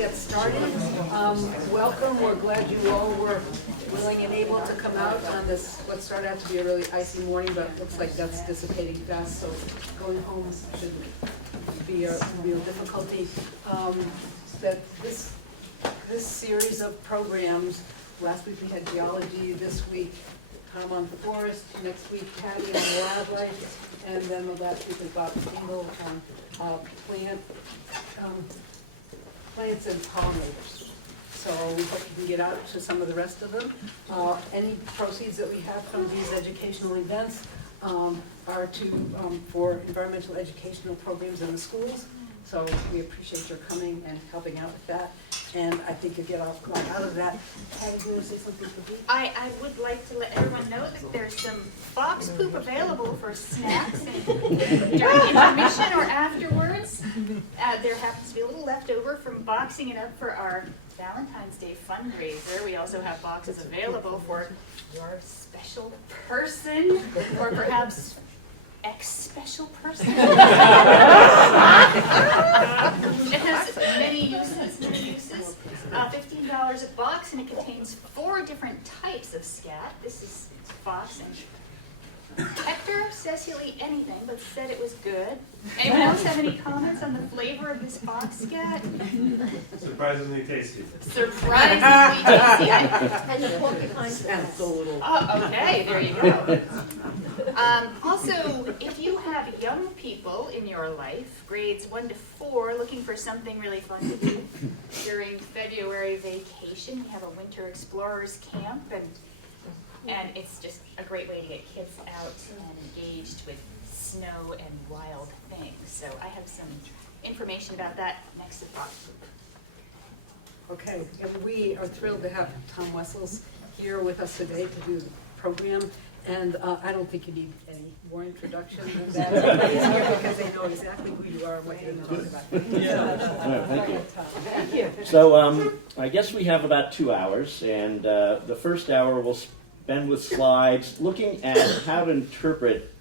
get started. Welcome. We're glad you all were willing and able to come out on this, what started out to be a really icy morning, but it looks like that's dissipating fast, so going home should be a real difficulty. That this series of programs, last week we had geology, this week Tom on forest, next week Patty on wildlife, and then the last week is Bob Tingle on plants and pollinators. So we hope you can get out to some of the rest of them. Any proceeds that we have from these educational events are for environmental educational programs in the schools. So we appreciate your coming and helping out with that. And I think you get off out of that. Patty, do you want to say something for me? I would like to let everyone know that there's some fox poop available for snacks and during intermission or afterwards. There happens to be a little leftover from boxing it up for our Valentine's Day fundraiser. We also have boxes available for your special person or perhaps ex-special person. It has many uses. $15 a box, and it contains 4 different types of scat. This is fox and Hector says he'll eat anything, but said it was good. Anyone else have any comments on the flavor of this fox scat? Surprisingly tasty. Surprisingly tasty. And the porcupine sounds a little. Oh, okay, there you go. Also, if you have young people in your life, grades 1 to 4, looking for something really fun to do during February vacation, we have a Winter Explorers Camp, and it's just a great way to get kids out and engaged with snow and wild things. So I have some information about that next to Fox Poop. Okay, and we are thrilled to have Tom Wessels here with us today to do the program. And I don't think you need any more introduction than that. Everybody's here because they know exactly who you are and what you're going to talk about. Yeah. Thank you. Thank you. So I guess we have about 2 hours, and the first hour we'll spend with slides looking at how to interpret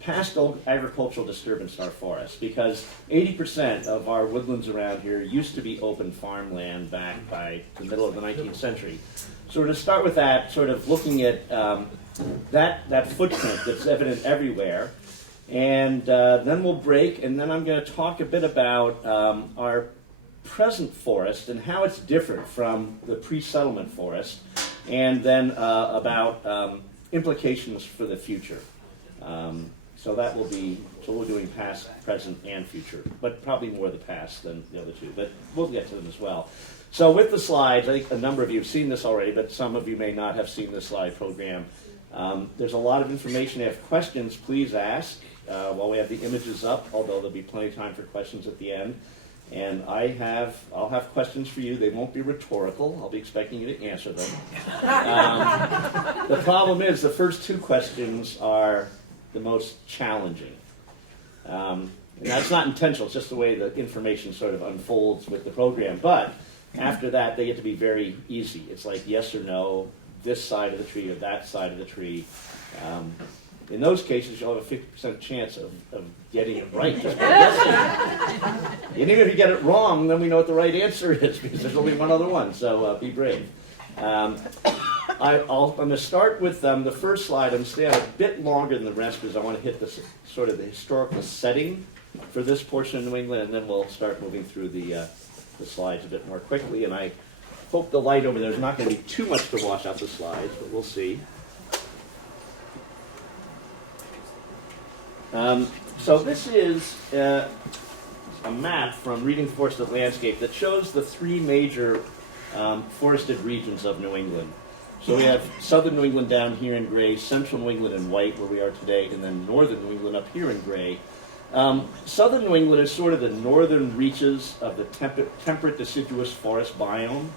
past agricultural disturbance in our forests, because 80% of our woodlands around here used to be open farmland back by the middle of the 19th century. So we're going to start with that, sort of looking at that footprint that's evident everywhere, and then we'll break, and then I'm going to talk a bit about our present forest and how it's different from the pre-settlement forest, and then about implications for the future. So that will be, so we're doing past, present, and future, but probably more the past than the other two, but we'll get to them as well. So with the slides, I think a number of you have seen this already, but some of you may not have seen this slide program. There's a lot of information. If you have questions, please ask while we have the images up, although there'll be plenty of time for questions at the end. And I'll have questions for you. They won't be rhetorical. I'll be expecting you to answer them. The problem is the first 2 questions are the most challenging. And that's not intentional. It's just the way the information sort of unfolds with the program. But after that, they get to be very easy. It's like yes or no, this side of the tree or that side of the tree. In those cases, you'll have a 50% chance of getting it right. Just by guessing. And even if you get it wrong, then we know what the right answer is, because there's only one other one, so be brave. I'm going to start with the first slide. I'm going to stay on a bit longer than the rest because I want to hit the sort of the historical setting for this portion of New England, and then we'll start moving through the slides a bit more quickly. And I hope the light over there is not going to be too much to wash out the slides, but we'll see. So this is a map from Reading Forested Landscape that shows the 3 major forested regions of New England. So we have southern New England down here in gray, central New England in white, where we are today, and then northern New England up here in gray. Southern New England is sort of the northern reaches of the temperate deciduous forest biome.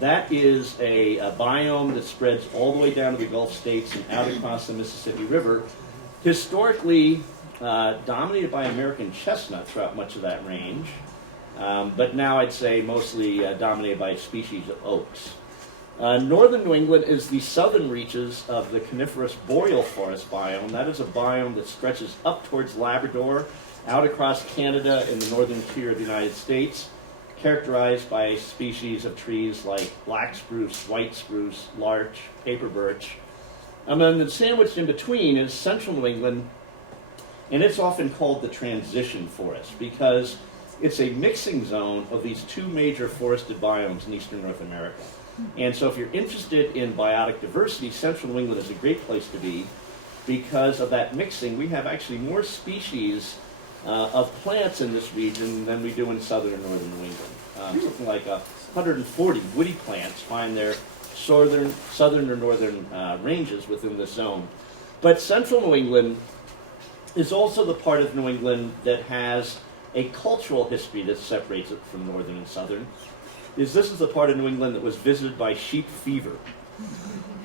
That is a biome that spreads all the way down to the Gulf states and out across the Mississippi River, historically dominated by American chestnut throughout much of that range, but now I'd say mostly dominated by species of oaks. Northern New England is the southern reaches of the coniferous boreal forest biome. That is a biome that stretches up towards Labrador, out across Canada and the northern tier of the United States, characterized by species of trees like black spruce, white spruce, larch, paper birch. And then sandwiched in between is central New England, and it's often called the transition forest because it's a mixing zone of these two major forested biomes in eastern North America. And so if you're interested in biotic diversity, central New England is a great place to be because of that mixing. We have actually more species of plants in this region than we do in southern and northern New England. Something like 140 woody plants find their southern or northern ranges within this zone. But central New England is also the part of New England that has a cultural history that separates it from northern and southern. This is the part of New England that was visited by sheep fever.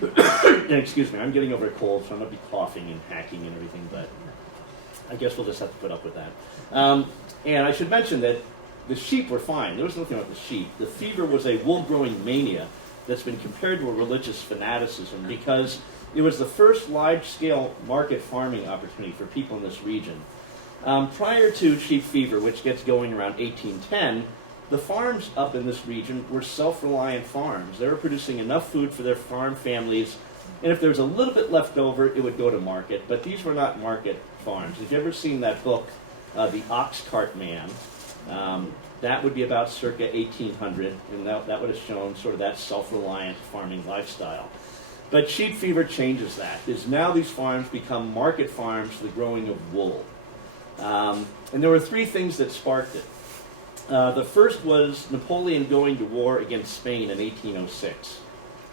And excuse me, I'm getting over a cold, so I'm going to be coughing and hacking and everything, but I guess we'll just have to put up with that. And I should mention that the sheep were fine. There was nothing about the sheep. The fever was a wool-growing mania that's been compared to a religious fanaticism because it was the first large-scale market farming opportunity for people in this region. Prior to sheep fever, which gets going around 1810, the farms up in this region were self-reliant farms. They were producing enough food for their farm families, and if there was a little bit left over, it would go to market. But these were not market farms. If you've ever seen that book, The Ox Cart Man, that would be about circa 1800, and that would have shown sort of that self-reliant farming lifestyle. But sheep fever changes that, is now these farms become market farms for the growing of wool. And there were three things that sparked it. The first was Napoleon going to war against Spain in 1806.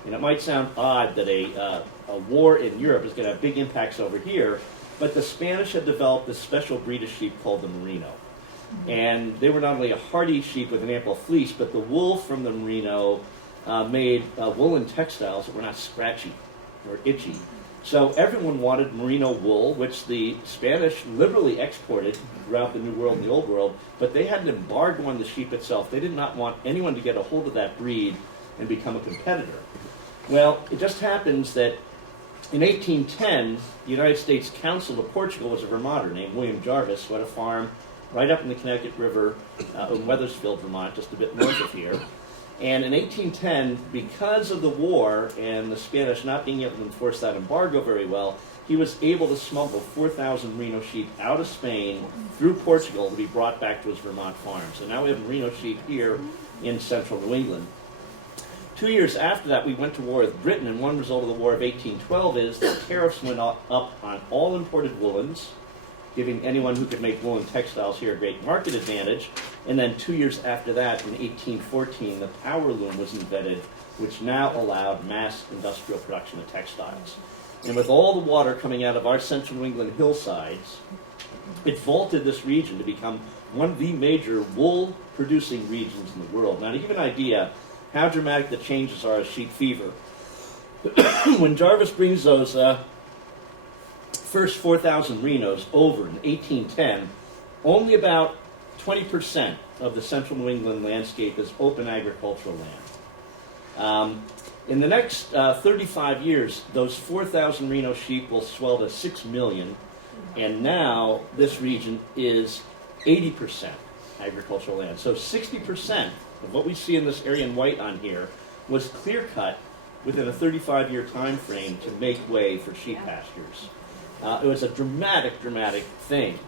And it might sound odd that a war in Europe is going to have big impacts over here, but the Spanish had developed this special breed of sheep called the Merino. And they were not only a hardy sheep with an ample fleece, but the wool from the Merino made woolen textiles that were not scratchy or itchy. So everyone wanted merino wool, which the Spanish liberally exported throughout the New World and the Old World, but they had an embargo on the sheep itself. They did not want anyone to get a hold of that breed and become a competitor. Well, it just happens that in 1810, the United States Consul of Portugal was a Vermonter named William Jarvis, who had a farm right up in the Connecticut River in Wethersfield, Vermont, just a bit north of here. And in 1810, because of the war and the Spanish not being able to enforce that embargo very well, he was able to smuggle 4,000 merino sheep out of Spain through Portugal to be brought back to his Vermont farm. So now we have merino sheep here in central New England. 2 years after that, we went to war with Britain, and one result of the War of 1812 is that tariffs went up on all imported woolens, giving anyone who could make woolen textiles here a great market advantage. And then 2 years after that, in 1814, the power loom was invented, which now allowed mass industrial production of textiles. And with all the water coming out of our central New England hillsides, it vaulted this region to become one of the major wool-producing regions in the world. Now, to give you an idea how dramatic the changes are of sheep fever, when Jarvis brings those first 4,000 merinos over in 1810, only about 20% of the central New England landscape is open agricultural land. In the next 35 years, those 4,000 merino sheep will swell to 6 million, and now this region is 80% agricultural land. So 60% of what we see in this area in white on here was clear-cut within a 35-year time frame to make way for sheep pastures. It was a dramatic thing.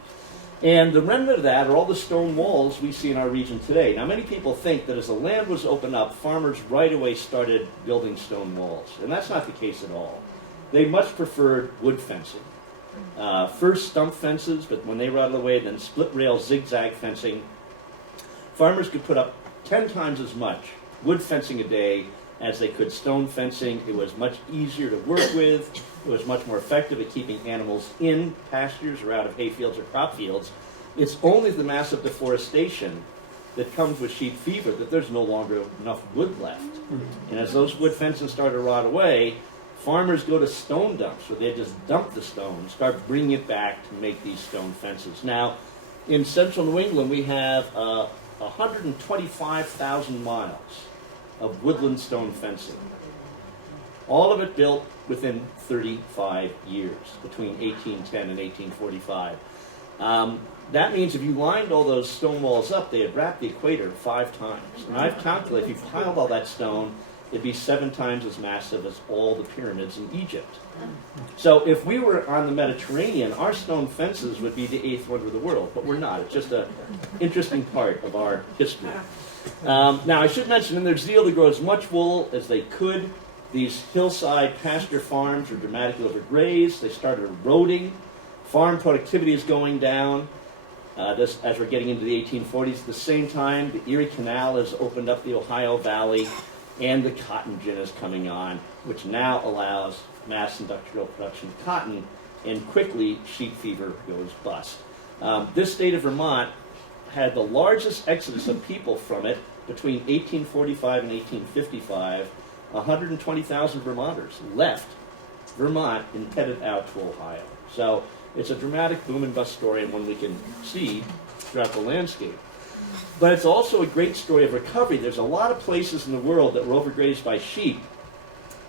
And the remnant of that are all the stone walls we see in our region today. Now, many people think that as the land was opened up, farmers right away started building stone walls. And that's not the case at all. They much preferred wood fencing. First stump fences, but when they were out of the way, then split rail zigzag fencing. Farmers could put up 10 times as much wood fencing a day as they could stone fencing. It was much easier to work with. It was much more effective at keeping animals in pastures or out of hay fields or crop fields. It's only the massive deforestation that comes with sheep fever that there's no longer enough wood left. And as those wood fences start to rot away, farmers go to stone dumps where they just dump the stone, start bringing it back to make these stone fences. Now, in central New England, we have 125,000 miles of woodland stone fencing. All of it built within 35 years, between 1810 and 1845. that means if you lined all those stone walls up, they had wrapped the equator 5 times. And I've calculated, if you piled all that stone, it'd be 7 times as massive as all the pyramids in Egypt. So if we were on the Mediterranean, our stone fences would be the 8th wonder of the world, but we're not. It's just an interesting part of our history. Now, I should mention, in their zeal to grow as much wool as they could, these hillside pasture farms were dramatically overgrazed. They started eroding. Farm productivity is going down. As we're getting into the 1840s, at the same time, the Erie Canal has opened up the Ohio Valley, and the cotton gin is coming on, which now allows mass industrial production of cotton, and quickly sheep fever goes bust. This state of Vermont had the largest exodus of people from it between 1845 and 1855. 120,000 Vermonters left Vermont and headed out to Ohio. So it's a dramatic boom and bust story, and one we can see throughout the landscape. But it's also a great story of recovery. There's a lot of places in the world that were overgrazed by sheep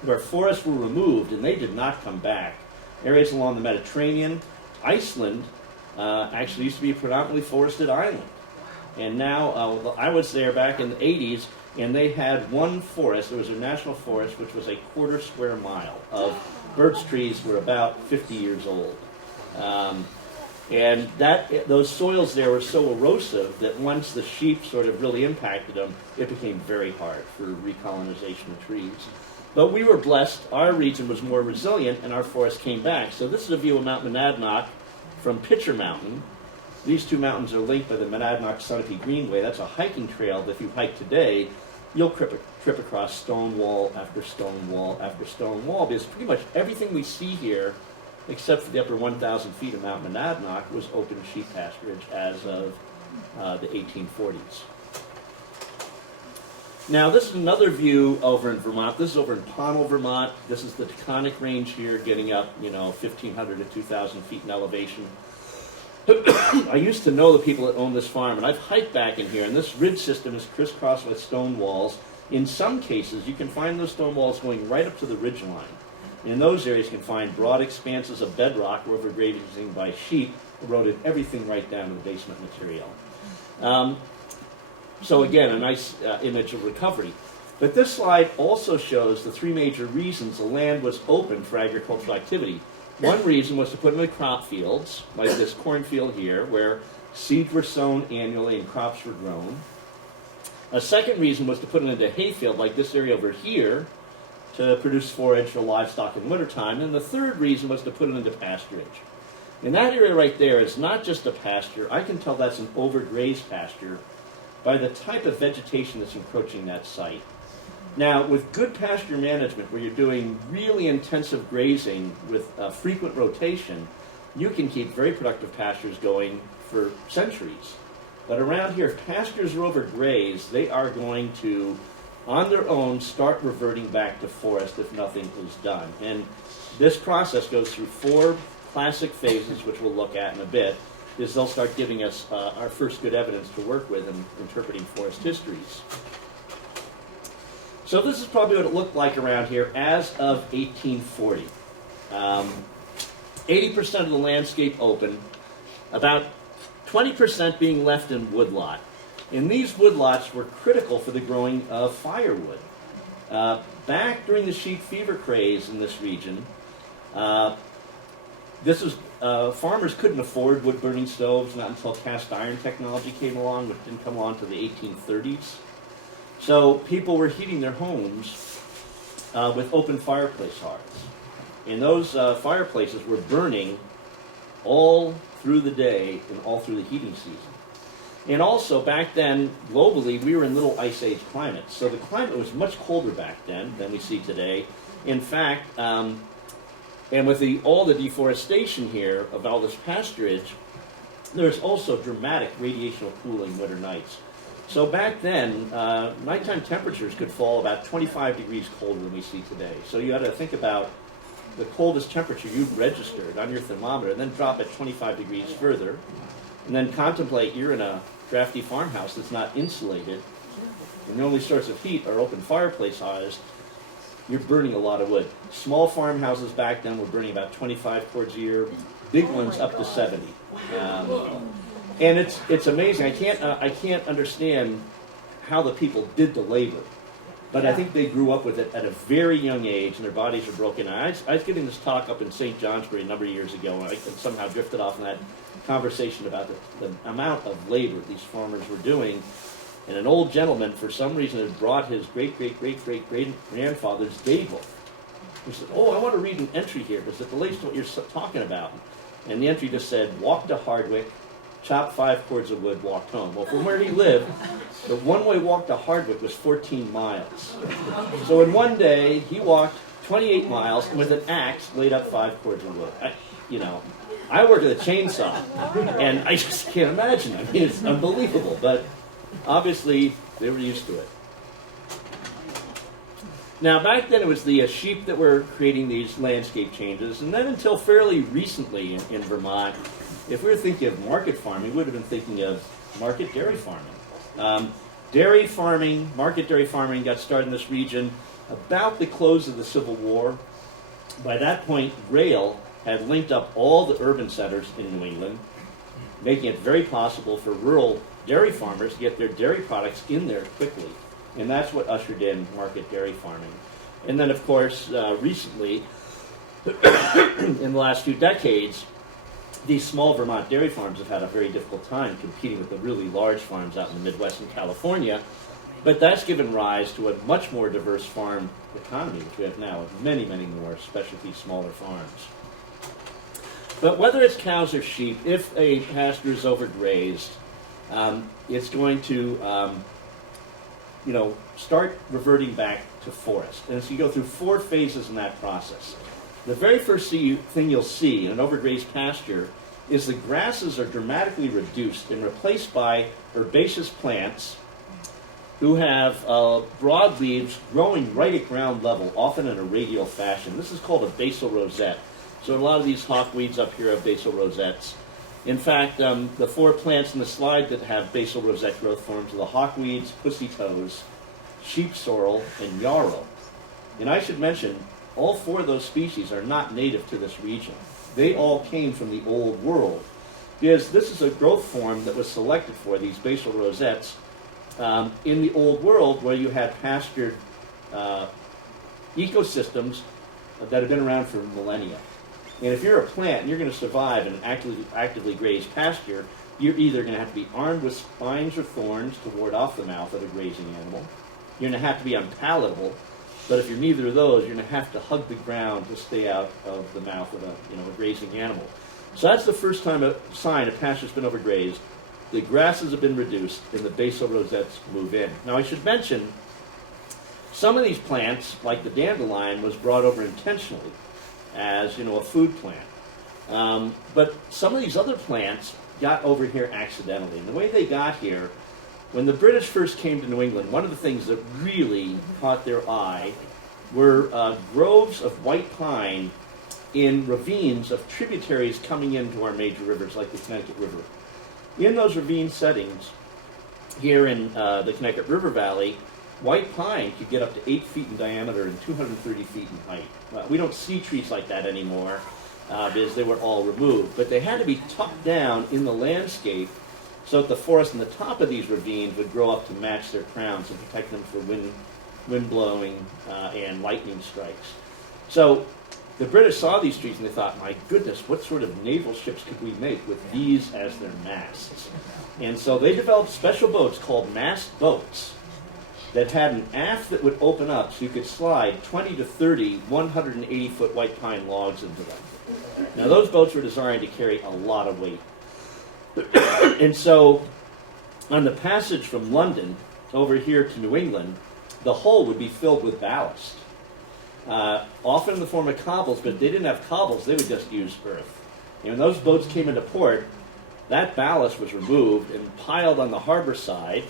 where forests were removed and they did not come back. Areas along the Mediterranean, Iceland actually used to be a predominantly forested island. And now, I was there back in the 80s, and they had one forest, there was a national forest, which was a 1/4 square mile of birch trees were about 50 years old. And those soils there were so erosive that once the sheep sort of really impacted them, it became very hard for recolonization of trees. But we were blessed. Our region was more resilient, and our forest came back. So this is a view of Mount Monadnock from Pitcher Mountain. These 2 mountains are linked by the Monadnock-Sunapee Greenway. That's a hiking trail that if you hike today, you'll trip across stone wall after stone wall after stone wall, because pretty much everything we see here, except for the upper 1,000 feet of Mount Monadnock, was open sheep pasturage as of the 1840s. Now, this is another view over in Vermont. This is over in Pownell, Vermont. This is the Taconic Range here, getting up, 1,500 to 2,000 feet in elevation. I used to know the people that own this farm, and I've hiked back in here, and this ridge system is crisscrossed with stone walls. In some cases, you can find those stone walls going right up to the ridge line. In those areas, you can find broad expanses of bedrock where overgrazing by sheep eroded everything right down to the basement material. So again, a nice image of recovery. But this slide also shows the 3 major reasons the land was open for agricultural activity. One reason was to put in the crop fields, like this cornfield here, where seeds were sown annually and crops were grown. A second reason was to put it into hayfield, like this area over here, to produce forage for livestock in wintertime. And the third reason was to put it into pasturage. And that area right there is not just a pasture. I can tell that's an overgrazed pasture by the type of vegetation that's encroaching that site. Now, with good pasture management, where you're doing really intensive grazing with frequent rotation, you can keep very productive pastures going for centuries. But around here, if pastures are overgrazed, they are going to, on their own, start reverting back to forest if nothing is done. And this process goes through 4 classic phases, which we'll look at in a bit, is they'll start giving us our first good evidence to work with in interpreting forest histories. So this is probably what it looked like around here as of 1840. 80% of the landscape open, about 20% being left in woodlot. And these woodlots were critical for the growing of firewood. Back during the sheep fever craze in this region, farmers couldn't afford wood-burning stoves, not until cast iron technology came along, which didn't come along until the 1830s. So people were heating their homes with open fireplace hearths. And those fireplaces were burning all through the day and all through the heating season. And also, back then, globally, we were in little ice age climates. So the climate was much colder back then than we see today. In fact, and with all the deforestation here of all this pasturage, there's also dramatic radiational cooling winter nights. So back then, nighttime temperatures could fall about 25 degrees colder than we see today. So you got to think about the coldest temperature you've registered on your thermometer, and then drop it 25 degrees further, and then contemplate you're in a drafty farmhouse that's not insulated, and the only source of heat are open fireplace hearths. You're burning a lot of wood. Small farmhouses back then were burning about 25 cords a year, big ones up to 70. And it's amazing. I can't understand how the people did the labor, but I think they grew up with it at a very young age, and their bodies are broken. I was giving this talk up in St. Johnsbury a number of years ago, and I somehow drifted off in that conversation about the amount of labor these farmers were doing. And an old gentleman, for some reason, had brought his great-great-great-great-grandfather's day book. He said, "Oh, I want to read an entry here because it relates to what you're talking about." And the entry just said, "Walked to Hardwick, chopped 5 cords of wood, walked home." Well, from where he lived, the one-way walk to Hardwick was 14 miles. So in one day, he walked 28 miles and with an axe laid up 5 cords of wood. I work with a chainsaw, and I just can't imagine. I mean, it's unbelievable, but obviously they were used to it. Now, back then it was the sheep that were creating these landscape changes, and then until fairly recently in Vermont, if we were thinking of market farming, we would have been thinking of market dairy farming. Market dairy farming got started in this region about the close of the Civil War. By that point, rail had linked up all the urban centers in New England, making it very possible for rural dairy farmers to get their dairy products in there quickly. And that's what ushered in market dairy farming. And then, of course, recently, in the last few decades, these small Vermont dairy farms have had a very difficult time competing with the really large farms out in the Midwest and California. But that's given rise to a much more diverse farm economy, which we have now, with many, many more specialty smaller farms. But whether it's cows or sheep, if a pasture is overgrazed, it's going to start reverting back to forest. And so you go through 4 phases in that process. The very first thing you'll see in an overgrazed pasture is the grasses are dramatically reduced and replaced by herbaceous plants who have broad leaves growing right at ground level, often in a radial fashion. This is called a basal rosette. So a lot of these hawkweeds up here have basal rosettes. In fact, the 4 plants in the slide that have basal rosette growth forms are the hawkweeds, pussy toes, sheep sorrel, and yarrow. And I should mention, all 4 of those species are not native to this region. They all came from the Old World, because this is a growth form that was selected for, these basal rosettes, in the Old World, where you had pastured ecosystems that have been around for millennia. And if you're a plant and you're going to survive in an actively grazed pasture, you're either going to have to be armed with spines or thorns to ward off the mouth of a grazing animal. You're going to have to be unpalatable, but if you're neither of those, you're going to have to hug the ground to stay out of the mouth of a grazing animal. So that's the first sign a pasture's been overgrazed. The grasses have been reduced, and the basal rosettes move in. Now, I should mention, some of these plants, like the dandelion, was brought over intentionally as a food plant. But some of these other plants got over here accidentally. And the way they got here, when the British first came to New England, one of the things that really caught their eye were groves of white pine in ravines of tributaries coming into our major rivers, like the Connecticut River. In those ravine settings, here in the Connecticut River Valley, white pine could get up to 8 feet in diameter and 230 feet in height. We don't see trees like that anymore because they were all removed. But they had to be tucked down in the landscape so that the forest in the top of these ravines would grow up to match their crowns and protect them for wind blowing and lightning strikes. So the British saw these trees and they thought, my goodness, what sort of naval ships could we make with these as their masts? And so they developed special boats called mast boats that had an aft that would open up so you could slide 20 to 30 180-foot white pine logs into them. Now, those boats were designed to carry a lot of weight. And so, on the passage from London over here to New England, the hull would be filled with ballast, often in the form of cobbles, but if they didn't have cobbles, they would just use earth. And when those boats came into port, that ballast was removed and piled on the harbor side,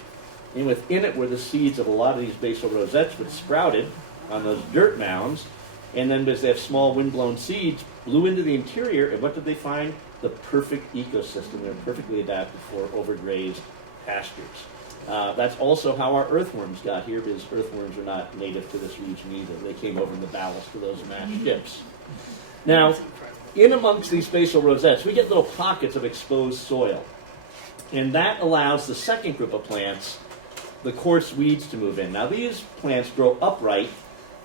and within it were the seeds of a lot of these basal rosettes which sprouted on those dirt mounds, and then as they have small wind-blown seeds, blew into the interior, and what did they find? The perfect ecosystem. They're perfectly adapted for overgrazed pastures. That's also how our earthworms got here, because earthworms are not native to this region either. They came over in the ballast of those mast ships. Now, in amongst these basal rosettes, we get little pockets of exposed soil. And that allows the second group of plants, the coarse weeds, to move in. Now these plants grow upright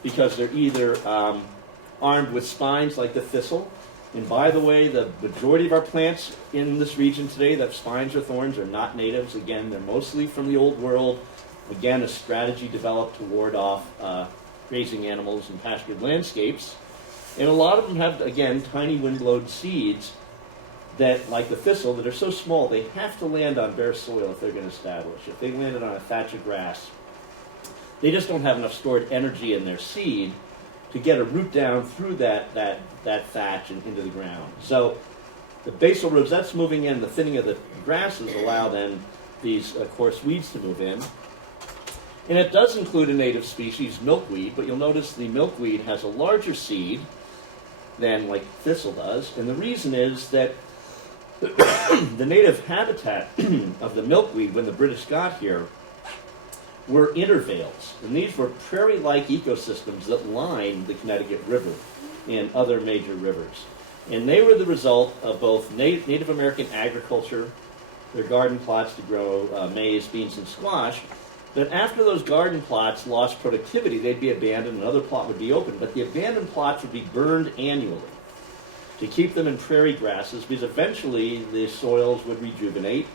because they're either armed with spines like the thistle. And by the way, the majority of our plants in this region today that have spines or thorns are not natives. Again, they're mostly from the old world. Again, a strategy developed to ward off grazing animals and pastured landscapes. And a lot of them have, again, tiny wind-blowed seeds that, like the thistle, that are so small they have to land on bare soil if they're going to establish. If they landed on a thatch of grass, they just don't have enough stored energy in their seed to get a root down through that thatch and into the ground. So the basal rosettes moving in, the thinning of the grasses allow then these coarse weeds to move in. And it does include a native species, milkweed, but you'll notice the milkweed has a larger seed than like thistle does. And the reason is that the native habitat of the milkweed when the British got here were intervales. And these were prairie-like ecosystems that lined the Connecticut River and other major rivers. And they were the result of both Native American agriculture, their garden plots to grow maize, beans, and squash. But after those garden plots lost productivity, they'd be abandoned, another plot would be opened. But the abandoned plots would be burned annually to keep them in prairie grasses, because eventually the soils would rejuvenate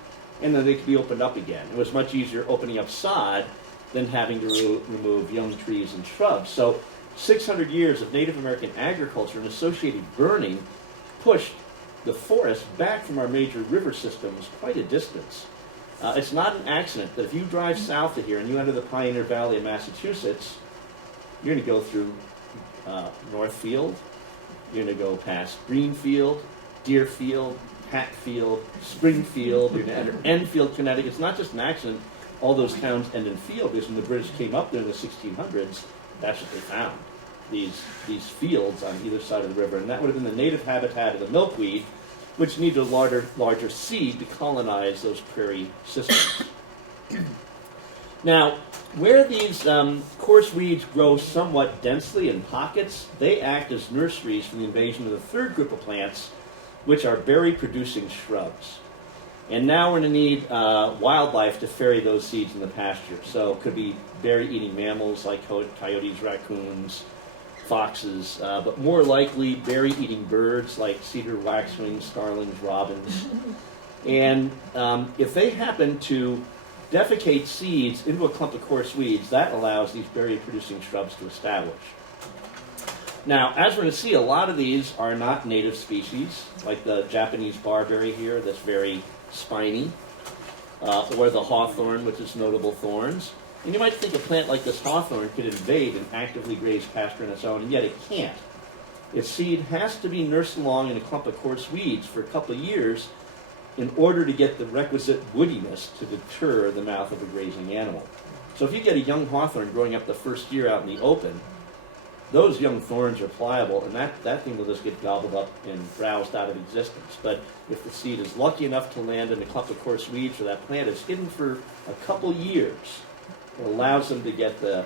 and then they could be opened up again. It was much easier opening up sod than having to remove young trees and shrubs. So 600 years of Native American agriculture and associated burning pushed the forest back from our major river systems quite a distance. It's not an accident that if you drive south of here and you enter the Pioneer Valley of Massachusetts, you're going to go through Northfield, you're going to go past Greenfield, Deerfield, Hatfield, Springfield, you're going to enter Enfield, Connecticut. It's not just an accident all those towns end in field, because when the British came up there in the 1600s, that's what they found, these fields on either side of the river. And that would have been the native habitat of the milkweed, which needed a larger seed to colonize those prairie systems. Now, where these coarse weeds grow somewhat densely in pockets, they act as nurseries for the invasion of the third group of plants, which are berry-producing shrubs. And now we're going to need wildlife to ferry those seeds in the pasture. So it could be berry-eating mammals like coyotes, raccoons, foxes, but more likely berry-eating birds like cedar waxwings, starlings, robins. And if they happen to defecate seeds into a clump of coarse weeds, that allows these berry-producing shrubs to establish. Now, as we're going to see, a lot of these are not native species, like the Japanese barberry here, that's very spiny, or the hawthorn, which is notable thorns. And you might think a plant like this hawthorn could invade an actively grazed pasture on its own, and yet it can't. Its seed has to be nursed along in a clump of coarse weeds for a couple of years in order to get the requisite woodiness to deter the mouth of a grazing animal. So if you get a young hawthorn growing up the first year out in the open, those young thorns are pliable, and that thing will just get gobbled up and browsed out of existence. But if the seed is lucky enough to land in a clump of coarse weeds, or that plant is hidden for a couple years, it allows them to get the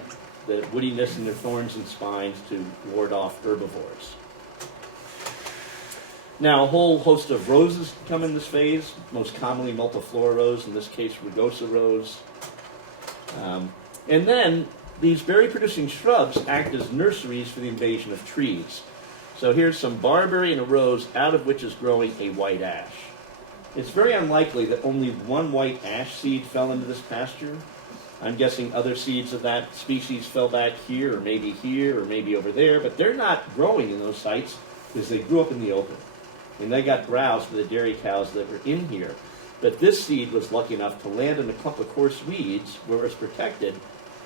woodiness in their thorns and spines to ward off herbivores. Now, a whole host of roses come in this phase, most commonly multiflora rose, in this case rugosa rose. And then these berry-producing shrubs act as nurseries for the invasion of trees. So here's some barberry and a rose, out of which is growing a white ash. It's very unlikely that only one white ash seed fell into this pasture. I'm guessing other seeds of that species fell back here, or maybe over there, but they're not growing in those sites because they grew up in the open. And they got browsed by the dairy cows that were in here. But this seed was lucky enough to land in a clump of coarse weeds where it was protected,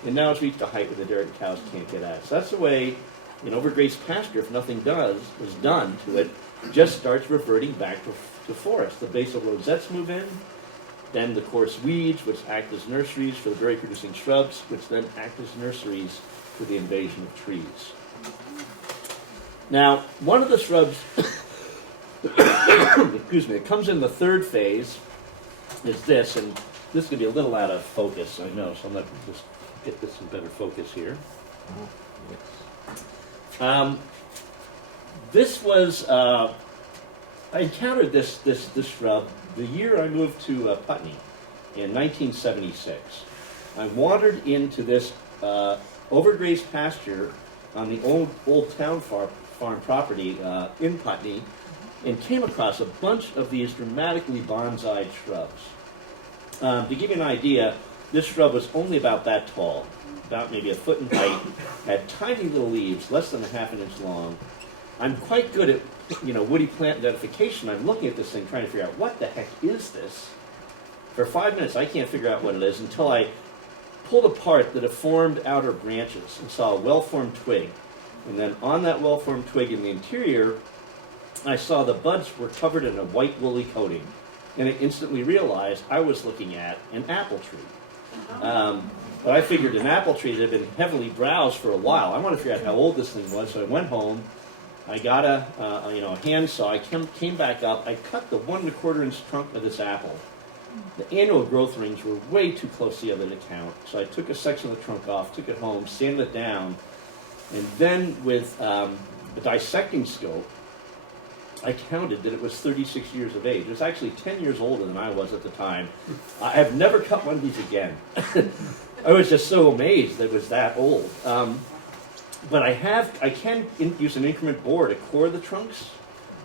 and now it's reached a height where the dairy cows can't get at it. So that's the way an overgrazed pasture, if nothing is done to it, just starts reverting back to forest. The basal rosettes move in, then the coarse weeds, which act as nurseries for the berry-producing shrubs, which then act as nurseries for the invasion of trees. Now, one of the shrubs, excuse me, it comes in the third phase, is this, and this is going to be a little out of focus, I know, so I'm going to just get this in better focus here. This was, I encountered this shrub the year I moved to Putney in 1976. I wandered into this overgrazed pasture on the old town farm property in Putney and came across a bunch of these dramatically bonsai shrubs. To give you an idea, this shrub was only about that tall, about maybe a foot in height, had tiny little leaves, less than a half an inch long. I'm quite good at, woody plant identification. I'm looking at this thing trying to figure out what the heck is this? For 5 minutes, I can't figure out what it is until I pulled apart the deformed outer branches and saw a well-formed twig. And then on that well-formed twig in the interior, I saw the buds were covered in a white woolly coating. And I instantly realized I was looking at an apple tree. But I figured an apple tree that had been heavily browsed for a while. I wanted to figure out how old this thing was, so I went home. I got a handsaw. I came back up. I cut the 1 1/4 inch trunk of this apple. The annual growth rings were way too close together to count, so I took a section of the trunk off, took it home, sanded it down, and then with a dissecting scope, I counted that it was 36 years of age. It was actually 10 years older than I was at the time. I have never cut one of these again. I was just so amazed that it was that old. But I can use an increment bore to core the trunks.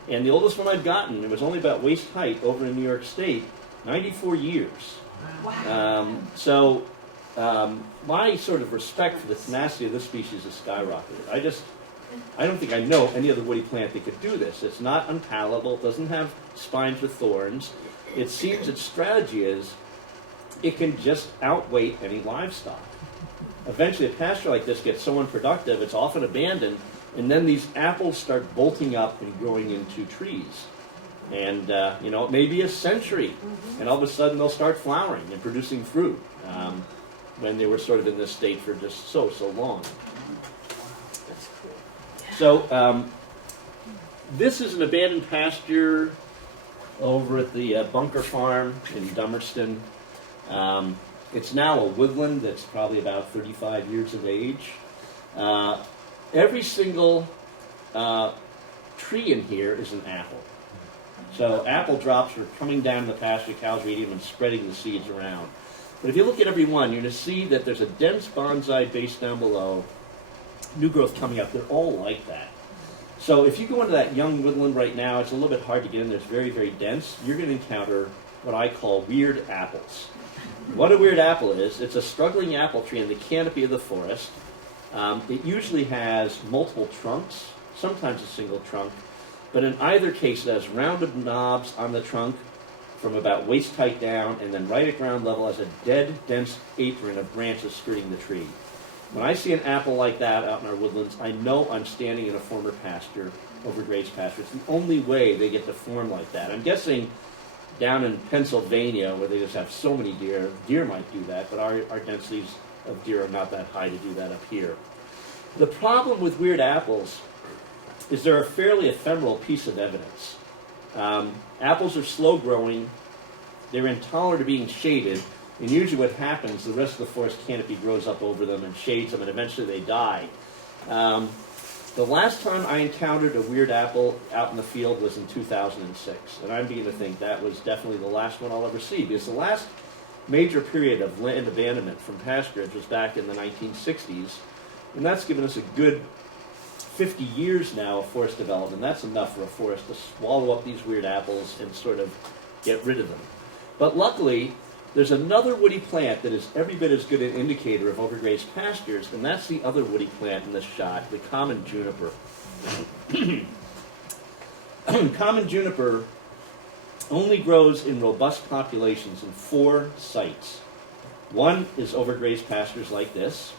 And the oldest one I've gotten, it was only about waist height over in New York State, 94 years. Wow. My sort of respect for the tenacity of this species has skyrocketed. I don't think I know any other woody plant that could do this. It's not unpalatable. It doesn't have spines with thorns. It seems its strategy is it can just outweight any livestock. Eventually, a pasture like this gets so unproductive, it's often abandoned, and then these apples start bolting up and growing into trees. And, it may be a century, and all of a sudden they'll start flowering and producing fruit when they were sort of in this state for just so long. So this is an abandoned pasture over at the Bunker Farm in Dummerston. It's now a woodland that's probably about 35 years of age. Every single tree in here is an apple. So apple drops are coming down the pasture, cows are eating them and spreading the seeds around. But if you look at every one, you're going to see that there's a dense bonsai base down below, new growth coming up. They're all like that. So if you go into that young woodland right now, it's a little bit hard to get in there. It's very, very dense. You're going to encounter what I call weird apples. What a weird apple is, it's a struggling apple tree in the canopy of the forest. It usually has multiple trunks, sometimes a single trunk, but in either case it has rounded knobs on the trunk from about waist height down, and then right at ground level has a dead, dense apron of branches skirting the tree. When I see an apple like that out in our woodlands, I know I'm standing in a former pasture, overgrazed pasture. It's the only way they get to form like that. I'm guessing down in Pennsylvania, where they just have so many deer might do that, but our densities of deer are not that high to do that up here. The problem with weird apples is they're a fairly ephemeral piece of evidence. Apples are slow growing, they're intolerant of being shaded, and usually what happens, the rest of the forest canopy grows up over them and shades them, and eventually they die. The last time I encountered a weird apple out in the field was in 2006, and I'm beginning to think that was definitely the last one I'll ever see, because the last major period of land abandonment from pasturage was back in the 1960s, and that's given us a good 50 years now of forest development. That's enough for a forest to swallow up these weird apples and sort of get rid of them. But luckily, there's another woody plant that is every bit as good an indicator of overgrazed pastures, and that's the other woody plant in this shot, the common juniper. Common juniper only grows in robust populations in 4 sites. One is overgrazed pastures like this.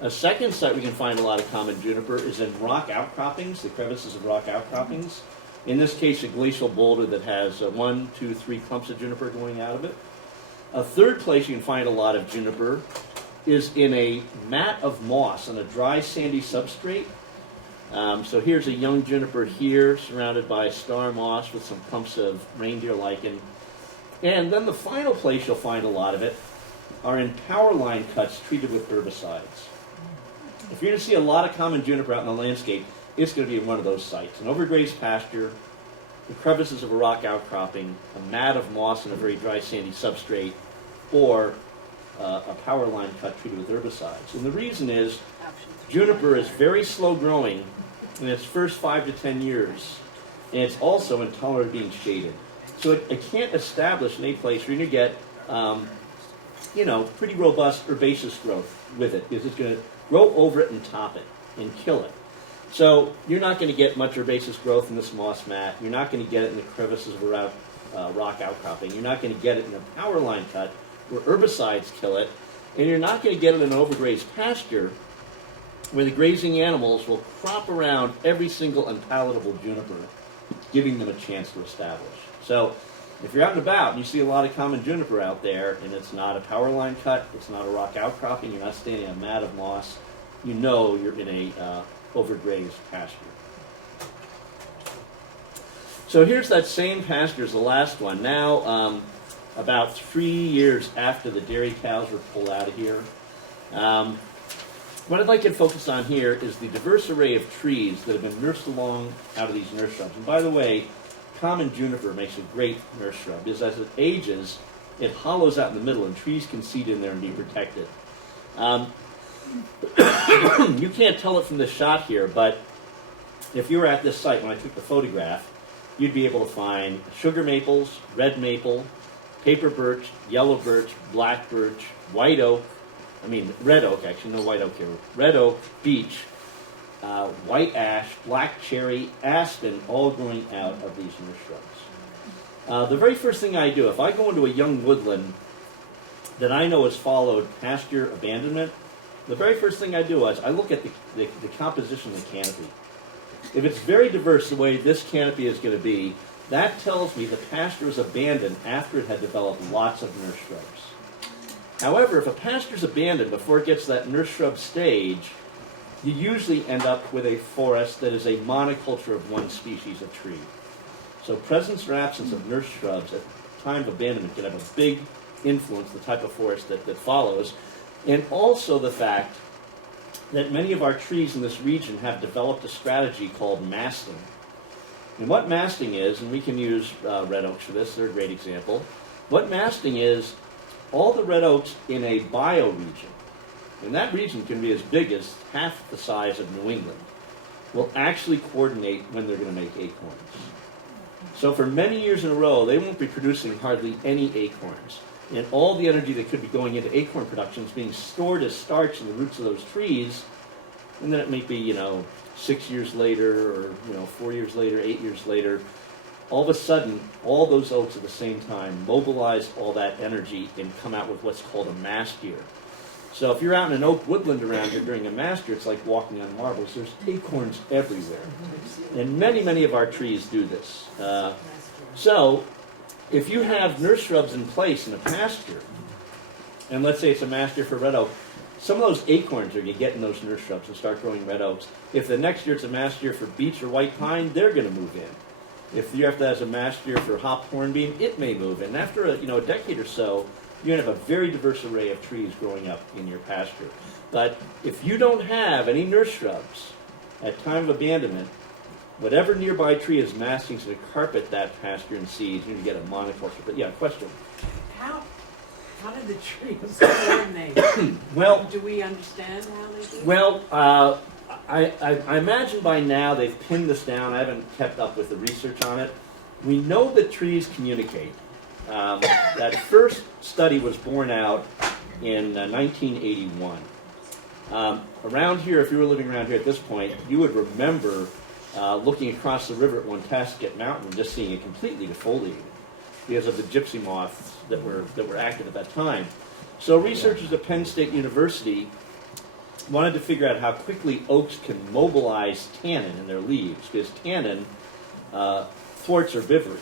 A second site we can find a lot of common juniper is in rock outcroppings, the crevices of rock outcroppings. In this case, a glacial boulder that has 1, 2, 3 clumps of juniper going out of it. A third place you can find a lot of juniper is in a mat of moss on a dry, sandy substrate. So here's a young juniper here, surrounded by star moss with some clumps of reindeer lichen. And then the final place you'll find a lot of it are in power line cuts treated with herbicides. If you're going to see a lot of common juniper out in the landscape, it's going to be in one of those sites. An overgrazed pasture, the crevices of a rock outcropping, a mat of moss on a very dry sandy substrate, or a power line cut treated with herbicides. And the reason is juniper is very slow growing in its first 5 to 10 years, and it's also intolerant of being shaded. So it can't establish in a place where you're going to get, pretty robust herbaceous growth with it, because it's going to grow over it and top it and kill it. So you're not going to get much herbaceous growth in this moss mat. You're not going to get it in the crevices of a rock outcropping. You're not going to get it in a power line cut where herbicides kill it. And you're not going to get it in an overgrazed pasture where the grazing animals will crop around every single unpalatable juniper, giving them a chance to establish. So if you're out and about and you see a lot of common juniper out there, and it's not a power line cut, it's not a rock outcropping, you're not standing on a mat of moss, you know you're in a overgrazed pasture. So here's that same pasture as the last one. Now, about 3 years after the dairy cows were pulled out of here, what I'd like you to focus on here is the diverse array of trees that have been nursed along out of these nurse shrubs. And by the way, common juniper makes a great nurse shrub, because as it ages, it hollows out in the middle and trees can seed in there and be protected. You can't tell it from the shot here, but if you were at this site when I took the photograph, you'd be able to find sugar maples, red maple, paper birch, yellow birch, black birch, red oak, actually, no white oak here, red oak, beech, white ash, black cherry, aspen, all growing out of these nurse shrubs. The very first thing I do, if I go into a young woodland that I know has followed pasture abandonment, the very first thing I do is I look at the composition of the canopy. If it's very diverse the way this canopy is going to be, that tells me the pasture was abandoned after it had developed lots of nurse shrubs. However, if a pasture is abandoned before it gets to that nurse shrub stage, you usually end up with a forest that is a monoculture of one species of tree. So presence or absence of nurse shrubs at the time of abandonment can have a big influence the type of forest that follows. And also the fact that many of our trees in this region have developed a strategy called masting. And what masting is, and we can use red oaks for this, they're a great example. What masting is, all the red oaks in a bioregion, and that region can be as big as half the size of New England, will actually coordinate when they're going to make acorns. So for many years in a row, they won't be producing hardly any acorns. And all the energy that could be going into acorn production is being stored as starch in the roots of those trees. And then it may be, 6 years later, or 4 years later, 8 years later, all of a sudden, all those oaks at the same time mobilize all that energy and come out with what's called a mast year. So if you're out in an oak woodland around here during a mast year, it's like walking on marbles. There's acorns everywhere. And many, many of our trees do this. So if you have nurse shrubs in place in a pasture, and let's say it's a mast year for red oak, some of those acorns are going to get in those nurse shrubs and start growing red oaks. If the next year it's a mast year for beech or white pine, they're going to move in. If the year after that is a mast year for hop hornbeam, it may move in. After a decade or so, you're going to have a very diverse array of trees growing up in your pasture. But if you don't have any nurse shrubs at time of abandonment, whatever nearby tree is masting is going to carpet that pasture and seeds. You're going to get a monoculture. But yeah, question. How did the trees coordinate? Well, do we understand how they do? Well, I imagine by now they've pinned this down. I haven't kept up with the research on it. We know that trees communicate. That first study was borne out in 1981. Around here, if you were living around here at this point, you would remember looking across the river at Woontasket Mountain and just seeing it completely defoliated because of the gypsy moths that were active at that time. So researchers at Penn State University wanted to figure out how quickly oaks can mobilize tannin in their leaves, because tannin thwarts herbivory.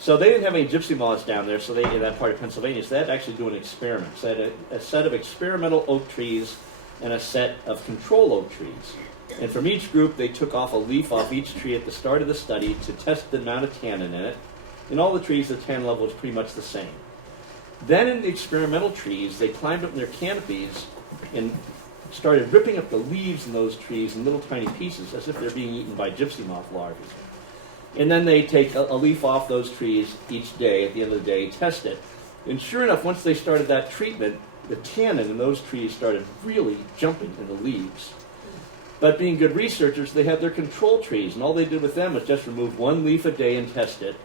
So they didn't have any gypsy moths down there, so they in that part of Pennsylvania, so they had to actually do an experiment. So they had a set of experimental oak trees and a set of control oak trees. And from each group, they took off a leaf off each tree at the start of the study to test the amount of tannin in it. In all the trees, the tannin level was pretty much the same. Then in the experimental trees, they climbed up in their canopies and started ripping up the leaves in those trees in little tiny pieces as if they're being eaten by gypsy moth larvae. And then they take a leaf off those trees each day, at the end of the day, test it. And sure enough, once they started that treatment, the tannin in those trees started really jumping in the leaves. But being good researchers, they had their control trees, and all they did with them was just remove one leaf a day and test it.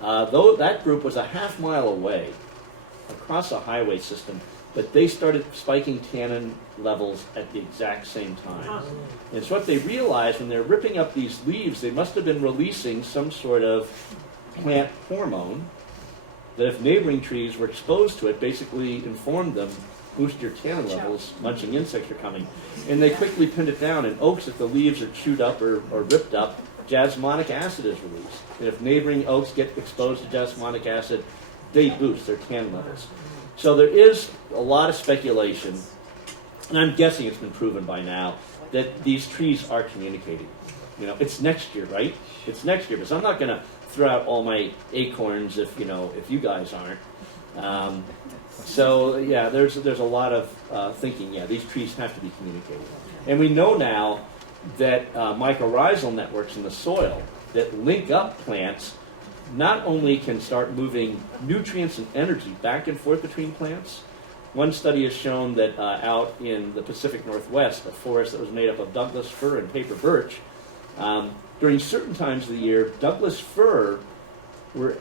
Though that group was a half-mile away, across a highway system, but they started spiking tannin levels at the exact same time. And so what they realized when they're ripping up these leaves, they must have been releasing some sort of plant hormone that if neighboring trees were exposed to it, basically informed them, boost your tannin levels, munching insects are coming. And they quickly pinned it down. In oaks, if the leaves are chewed up or ripped up, jasmonic acid is released. And if neighboring oaks get exposed to jasmonic acid, they boost their tannin levels. So there is a lot of speculation, and I'm guessing it's been proven by now, that these trees are communicating. You know, it's next year, right? It's next year, because I'm not going to throw out all my acorns if you guys aren't. So yeah, there's a lot of thinking. Yeah, these trees have to be communicating, and we know now that mycorrhizal networks in the soil that link up plants not only can start moving nutrients and energy back and forth between plants. One study has shown that out in the Pacific Northwest, a forest that was made up of Douglas fir and paper birch, during certain times of the year, Douglas fir were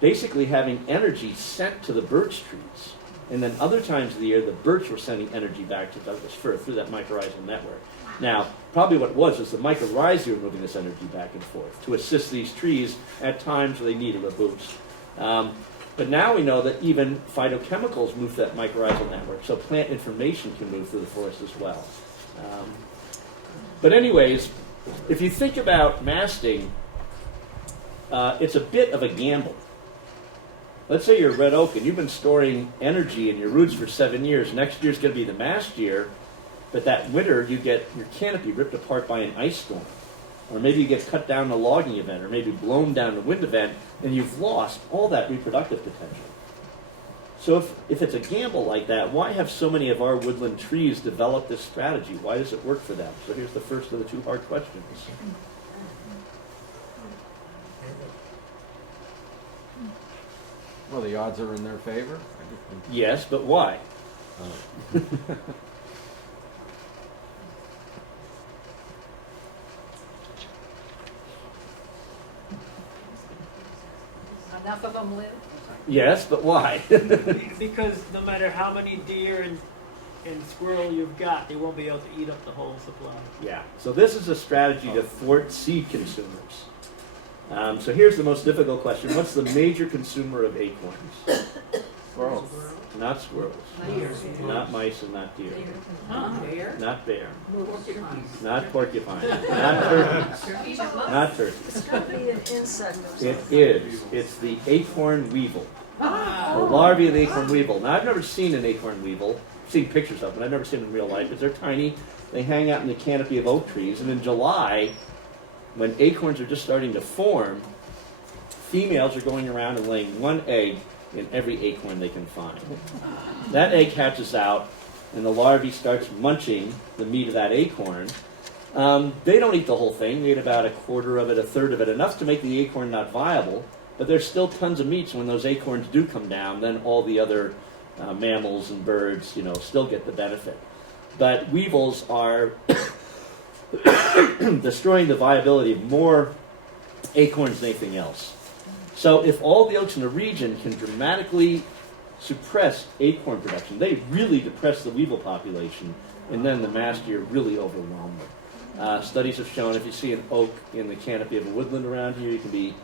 basically having energy sent to the birch trees. And then other times of the year, the birch were sending energy back to Douglas fir through that mycorrhizal network. Now, probably what it was the mycorrhizae were moving this energy back and forth to assist these trees at times where they needed a boost. But now we know that even phytochemicals move that mycorrhizal network, so plant information can move through the forest as well. But anyways, if you think about masting, it's a bit of a gamble. Let's say you're a red oak and you've been storing energy in your roots for 7 years. Next year's going to be the mast year, but that winter you get your canopy ripped apart by an ice storm. Or maybe you get cut down in a logging event, or maybe blown down in a wind event, and you've lost all that reproductive potential. So if it's a gamble like that, why have so many of our woodland trees developed this strategy? Why does it work for them? So here's the first of the two hard questions. Well, the odds are in their favor. Yes, but why? Enough of them live? Yes, but why? Because no matter how many deer and squirrel you've got, they won't be able to eat up the whole supply. Yeah, so this is a strategy to thwart seed consumers. So here's the most difficult question. What's the major consumer of acorns? Squirrels. Not squirrels. Not mice and not deer. Bear? Not bear. Porcupine. Not porcupine. Not turkeys. Not turkeys. It's got to be an insect or something. It is. It's the acorn weevil. The larvae of the acorn weevil. Now, I've never seen an acorn weevil. I've seen pictures of them, but I've never seen them in real life because they're tiny. They hang out in the canopy of oak trees. And in July, when acorns are just starting to form, females are going around and laying one egg in every acorn they can find. That egg hatches out, and the larvae starts munching the meat of that acorn. They don't eat the whole thing. They eat about a quarter of it, a third of it, enough to make the acorn not viable, but there's still tons of meat, so when those acorns do come down, then all the other mammals and birds, still get the benefit. But weevils are destroying the viability of more acorns than anything else. So if all the oaks in the region can dramatically suppress acorn production, they really depress the weevil population, and then the mast year really overwhelm them. Studies have shown if you see an oak in the canopy of a woodland around here, you can be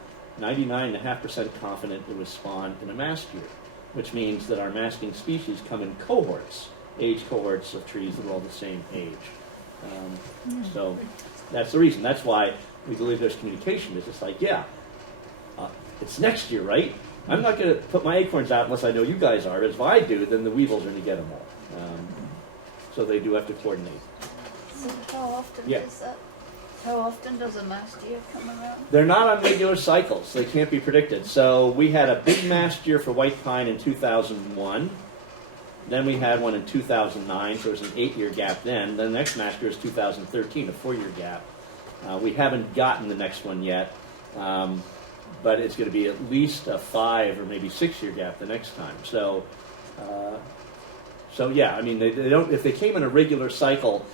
99.5% confident it was spawned in a mast year, which means that our masting species come in cohorts, age cohorts of trees that are all the same age. So that's the reason. That's why we believe there's communication. It's just like, it's next year, right? I'm not going to put my acorns out unless I know you guys are. If I do, then the weevils are going to get them all. So they do have to coordinate. So how often Yeah. does that? How often does a mast year come around? They're not on regular cycles. They can't be predicted. So we had a big mast year for white pine in 2001. Then we had one in 2009, so there's an 8-year gap then. Then the next mast year is 2013, a 4-year gap. We haven't gotten the next one yet. But it's going to be at least a 5 or maybe 6 year gap the next time. So yeah, I mean, they don't. If they came in a regular cycle,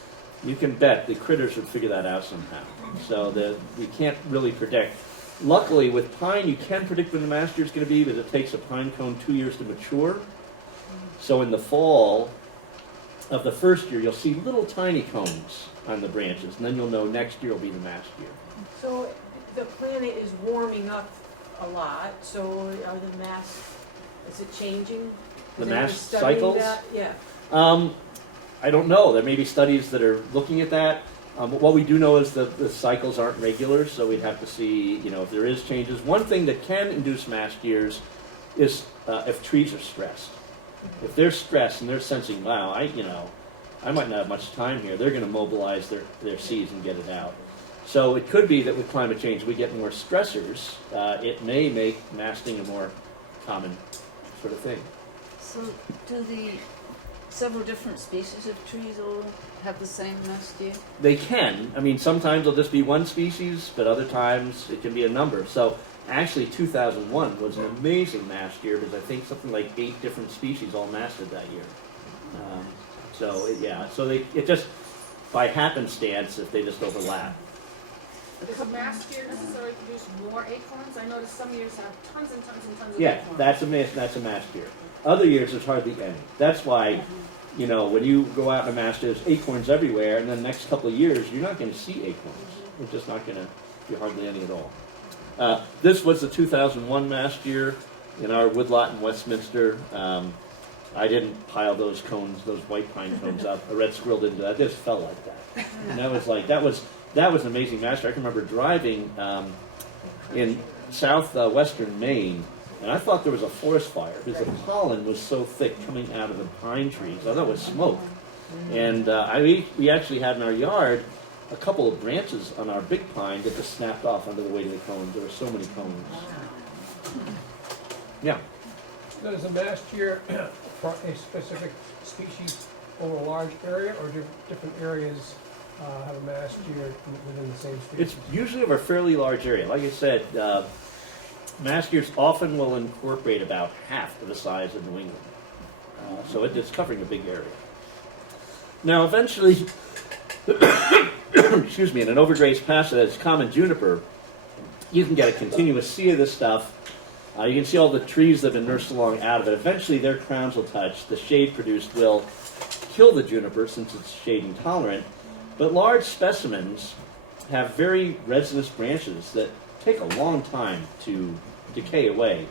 you can bet the critters would figure that out somehow. So we can't really predict. Luckily, with pine, you can predict when the mast year is going to be, but it takes a pine cone 2 years to mature. So in the fall of the first year, you'll see little tiny cones on the branches, and then you'll know next year will be the mast year. So the planet is warming up a lot, so are the mass, is it changing? The Is anyone mast studying cycles? that? Yeah. I don't know. There may be studies that are looking at that. What we do know is that the cycles aren't regular, so we'd have to see, if there is changes. One thing that can induce mast years is if trees are stressed. If they're stressed and they're sensing, wow, I might not have much time here, they're going to mobilize their seeds and get it out. So it could be that with climate change we get more stressors. It may make masting a more common sort of thing. So do the several different species of trees all have the same mast year? They can. I mean, sometimes it'll just be one species, but other times it can be a number. So actually 2001 was an amazing mast year because I think something like 8 different species all masted that year. So it just, by happenstance, if they just overlap. Does a mast year necessarily produce more acorns? I noticed some years have tons and tons and tons of Yeah, acorns. that's a mast year. Other years there's hardly any. That's why, when you go out in a mast, there's acorns everywhere, and then the next couple of years you're not going to see acorns. They're just not going to be hardly any at all. This was the 2001 mast year in our woodlot in Westminster. I didn't pile those white pine cones up. A red squirrel didn't do that. It just fell like that. And that was an amazing mast year. I can remember driving in southwestern Maine, and I thought there was a forest fire because the pollen was so thick coming out of the pine trees. I thought it was smoke. And we actually had in our yard a couple of branches on our big pine that just snapped off under the weight of the cones. There were so many cones. Yeah. Does a mast year for a specific species over a large area, or do different areas have a mast year within the same species? It's usually over a fairly large area. Like I said, mast years often will incorporate about half of the size of New England. So it's covering a big area. Now, eventually, excuse me, in an overgrazed patch that has common juniper, you can get a continuous sea of this stuff. You can see all the trees that have been nursed along out of it. Eventually, their crowns will touch. The shade produced will kill the juniper since it's shade intolerant. But large specimens have very resinous branches that take a long time to decay away.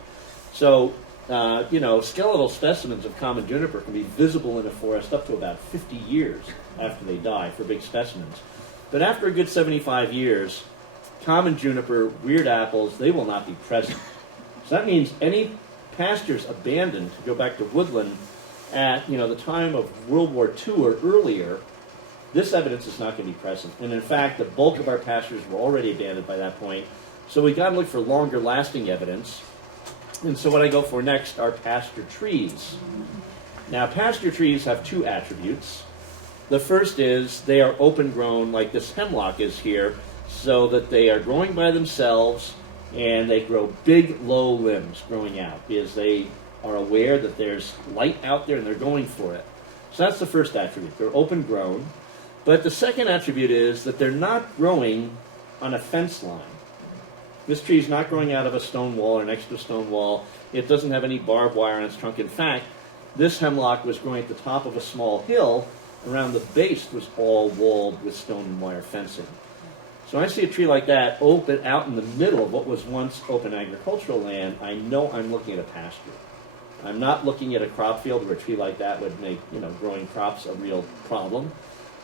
So, skeletal specimens of common juniper can be visible in a forest up to about 50 years after they die for big specimens. But after a good 75 years, common juniper, weird apples, they will not be present. So that means any pastures abandoned to go back to woodland at the time of World War II or earlier, this evidence is not going to be present. And in fact, the bulk of our pastures were already abandoned by that point. So we got to look for longer lasting evidence. And so what I go for next are pasture trees. Now, pasture trees have 2 attributes. The first is they are open grown like this hemlock is here, so that they are growing by themselves and they grow big, low limbs growing out because they are aware that there's light out there and they're going for it. So that's the first attribute. They're open grown. But the second attribute is that they're not growing on a fence line. This tree is not growing out of a stone wall or next to a stone wall. It doesn't have any barbed wire on its trunk. In fact, this hemlock was growing at the top of a small hill. Around the base was all walled with stone and wire fencing. So when I see a tree like that open out in the middle of what was once open agricultural land, I know I'm looking at a pasture. I'm not looking at a crop field where a tree like that would make growing crops a real problem.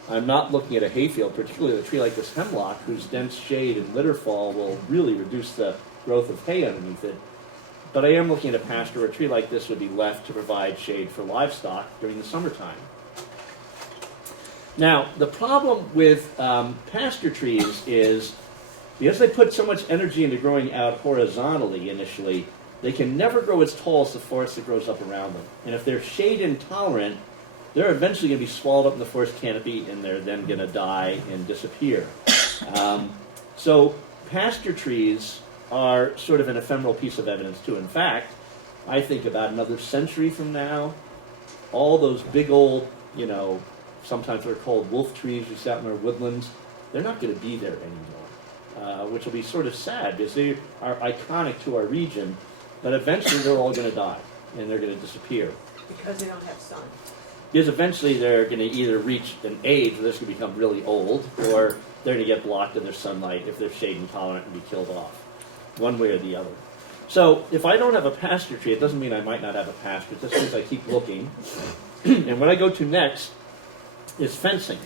I'm not looking at a hayfield, particularly a tree like this hemlock, whose dense shade and litter fall will really reduce the growth of hay underneath it. But I am looking at a pasture where a tree like this would be left to provide shade for livestock during the summertime. Now, the problem with pasture trees is because they put so much energy into growing out horizontally initially, they can never grow as tall as the forest that grows up around them. And if they're shade intolerant, they're eventually going to be swallowed up in the forest canopy, and they're then going to die and disappear. So pasture trees are sort of an ephemeral piece of evidence too. In fact, I think about another century from now, all those big old, sometimes they're called wolf trees you see out in our woodlands, they're not going to be there anymore, which will be sort of sad because they are iconic to our region, but eventually they're all going to die and they're going to disappear. Because they don't have sun. Because eventually they're going to either reach an age where this can become really old, or they're going to get blocked in their sunlight if they're shade intolerant and be killed off, one way or the other. So if I don't have a pasture tree, it doesn't mean I might not have a pasture. It just means I keep looking. And what I go to next is fencing.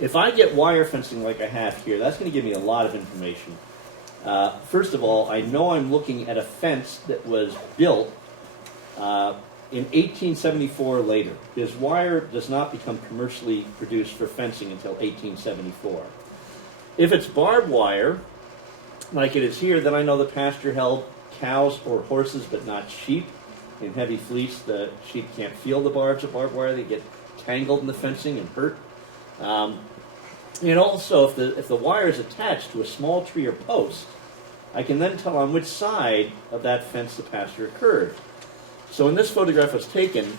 If I get wire fencing like I have here, that's going to give me a lot of information. First of all, I know I'm looking at a fence that was built in 1874 or later. Because wire does not become commercially produced for fencing until 1874. If it's barbed wire, like it is here, then I know the pasture held cows or horses, but not sheep. In heavy fleece, the sheep can't feel the barbs of barbed wire. They get tangled in the fencing and hurt. And also, if the wire is attached to a small tree or post, I can then tell on which side of that fence the pasture occurred. So when this photograph was taken,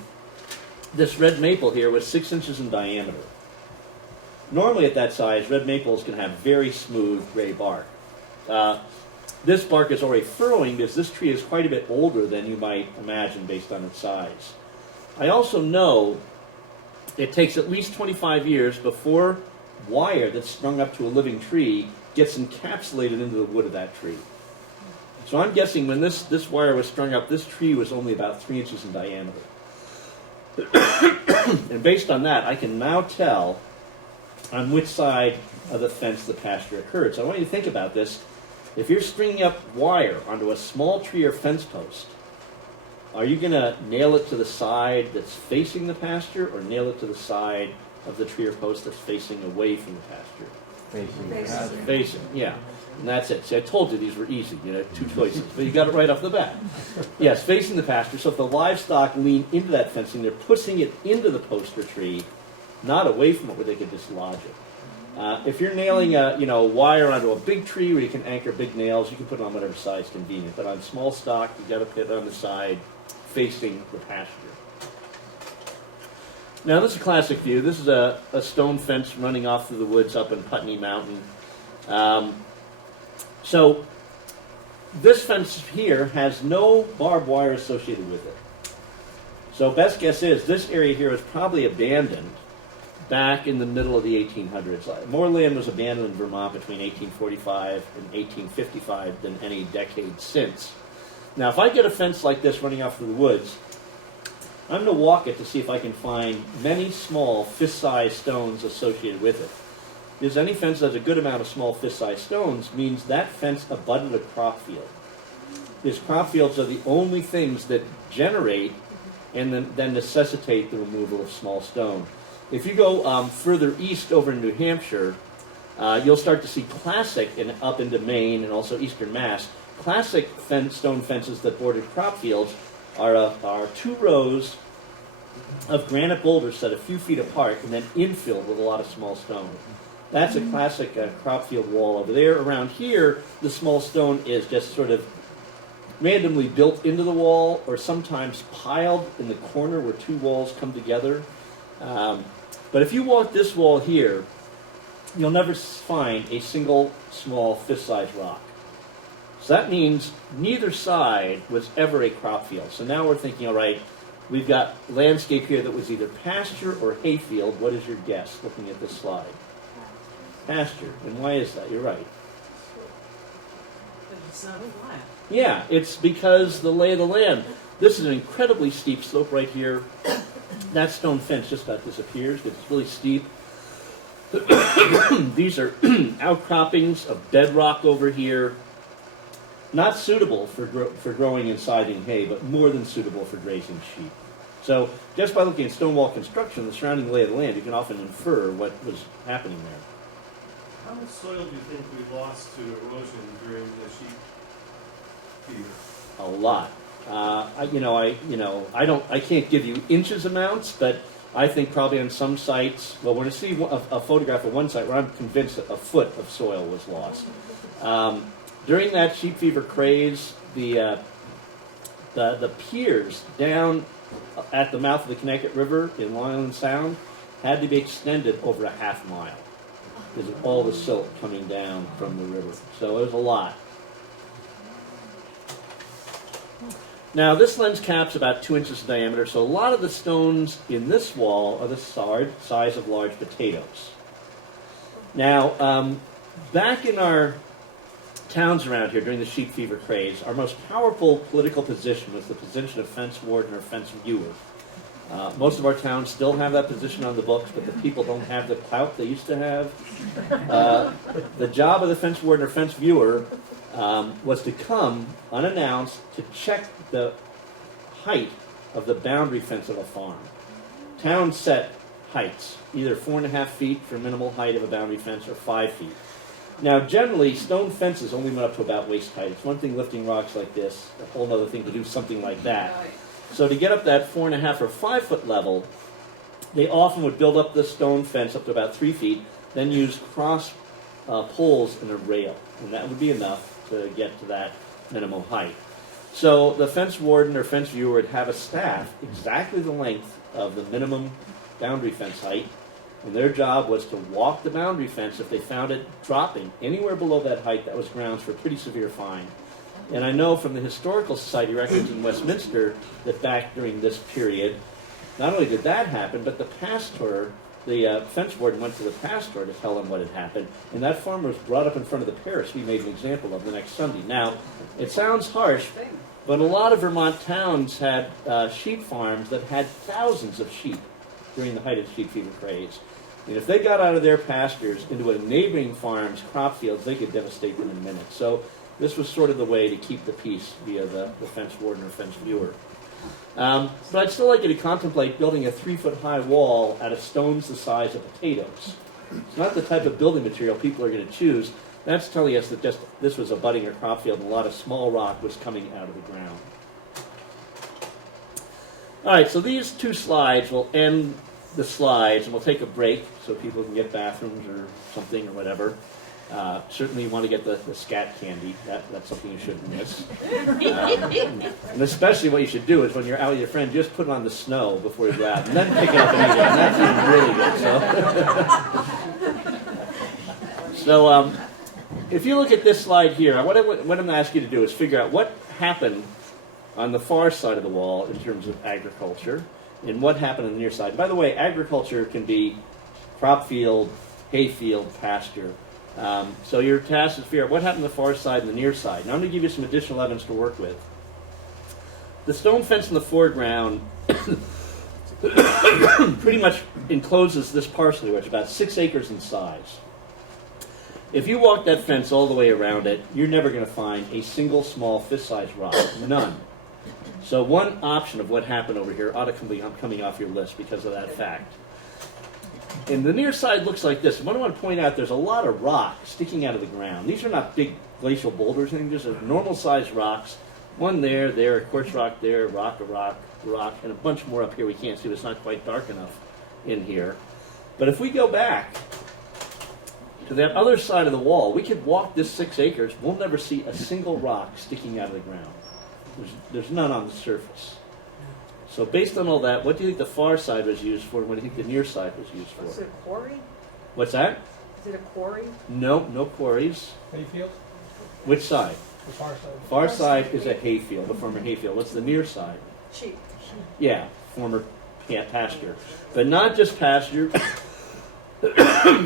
this red maple here was 6 inches in diameter. Normally at that size, red maples can have very smooth gray bark. This bark is already furrowing because this tree is quite a bit older than you might imagine based on its size. I also know it takes at least 25 years before wire that's strung up to a living tree gets encapsulated into the wood of that tree. So I'm guessing when this wire was strung up, this tree was only about 3 inches in diameter. And based on that, I can now tell on which side of the fence the pasture occurred. So I want you to think about this. If you're stringing up wire onto a small tree or fence post, are you going to nail it to the side that's facing the pasture or nail it to the side of the tree or post that's facing away from the pasture? Facing the pasture. Facing, yeah. And that's it. See, I told you these were easy, 2 choices, but you got it right off the bat. Yes, facing the pasture. So if the livestock lean into that fencing, they're pushing it into the post or tree, not away from it where they could dislodge it. If you're nailing a wire onto a big tree where you can anchor big nails, you can put it on whatever side is convenient. But on small stock, you got to put it on the side facing the pasture. Now this is a classic view. This is a stone fence running off through the woods up in Putney Mountain. So this fence here has no barbed wire associated with it. So best guess is this area here was probably abandoned back in the middle of the 1800s. More land was abandoned in Vermont between 1845 and 1855 than any decade since. Now, if I get a fence like this running off through the woods, I'm going to walk it to see if I can find many small fist-sized stones associated with it. Because any fence that has a good amount of small fist-sized stones means that fence abutted a crop field. Because crop fields are the only things that generate and then necessitate the removal of small stone. If you go further east over in New Hampshire, you'll start to see classic up into Maine and also eastern Mass. Classic stone fences that bordered crop fields are 2 rows of granite boulders set a few feet apart and then infilled with a lot of small stone. That's a classic crop field wall over there. Around here, the small stone is just sort of randomly built into the wall or sometimes piled in the corner where 2 walls come together. But if you walk this wall here, you'll never find a single small fist-sized rock. So that means neither side was ever a crop field. So now we're thinking, all right, we've got landscape here that was either pasture or hayfield. What is your guess looking at this slide? Pasture. And why is that? You're right. But it's not flat. Yeah, it's because the lay of the land. This is an incredibly steep slope right here. That stone fence just about disappears because it's really steep. These are outcroppings of bedrock over here. Not suitable for growing and sizing hay, but more than suitable for grazing sheep. So just by looking at stone wall construction, the surrounding lay of the land, you can often infer what was happening there. How much soil do you think we lost to erosion during the sheep fever? A lot. I can't give you inches amounts, but I think probably on some sites, well, we're going to see a photograph of one site where I'm convinced that a foot of soil was lost. During that sheep fever craze, the piers down at the mouth of the Connecticut River in Long Island Sound had to be extended over a half mile because of all the silt coming down from the river. So it was a lot. Now this lens cap's about 2 inches in diameter, so a lot of the stones in this wall are the size of large potatoes. Now, back in our towns around here during the sheep fever craze, our most powerful political position was the position of fence warden or fence viewer. Most of our towns still have that position on the books, but the people don't have the clout they used to have. The job of the fence warden or fence viewer was to come unannounced to check the height of the boundary fence of a farm. Towns set heights, either 4.5 feet for minimal height of a boundary fence or 5 feet. Now, generally, stone fences only went up to about waist height. It's one thing lifting rocks like this, a whole other thing to do something like that. So to get up that 4.5 or 5 foot level, they often would build up the stone fence up to about 3 feet, then use cross poles and a rail, and that would be enough to get to that minimum height. So the fence warden or fence viewer would have a staff exactly the length of the minimum boundary fence height, and their job was to walk the boundary fence. If they found it dropping anywhere below that height, that was grounds for a pretty severe fine. And I know from the Historical Society records in Westminster that back during this period, not only did that happen, but the pastor, the fence warden went to the pastor to tell him what had happened, and that farmer was brought up in front of the parish we made an example of the next Sunday. Now, it sounds harsh, but a lot of Vermont towns had sheep farms that had thousands of sheep during the height of the sheep fever craze. And if they got out of their pastures into a neighboring farm's crop fields, they could devastate them in a minute. So this was sort of the way to keep the peace via the fence warden or fence viewer. But I'd still like you to contemplate building a 3-foot-high wall out of stones the size of potatoes. It's not the type of building material people are going to choose. That's telling us that just this was a budding or crop field and a lot of small rock was coming out of the ground. All right, so these 2 slides will end the slides, and we'll take a break so people can get bathrooms or something or whatever. Certainly you want to get the scat candy. That's something you shouldn't miss. And especially what you should do is when you're out with your friend, just put it on the snow before you go out, and then pick it up and eat it. And that's even really good. So if you look at this slide here, what I'm going to ask you to do is figure out what happened on the far side of the wall in terms of agriculture, and what happened on the near side. By the way, agriculture can be crop field, hay field, pasture. So your task is to figure out what happened on the far side and the near side. Now I'm going to give you some additional evidence to work with. The stone fence in the foreground pretty much encloses this parcel, which is about 6 acres in size. If you walk that fence all the way around it, you're never going to find a single small fist-sized rock. None. So one option of what happened over here ought to be coming off your list because of that fact. And the near side looks like this. What I want to point out, there's a lot of rock sticking out of the ground. These are not big glacial boulders, anything, just normal-sized rocks. One there, a quartz rock there, rock, and a bunch more up here we can't see. It's not quite dark enough in here. But if we go back to that other side of the wall, we could walk this 6 acres. We'll never see a single rock sticking out of the ground. There's none on the surface. So based on all that, what do you think the far side was used for, and what do you think the near side was used for? Is it a quarry? What's that? Is it a quarry? No quarries. Hayfield, Which side? the far side. Far side is a hayfield, a former hayfield. What's the near side? Sheep. Yeah, former pasture. But not just pasture,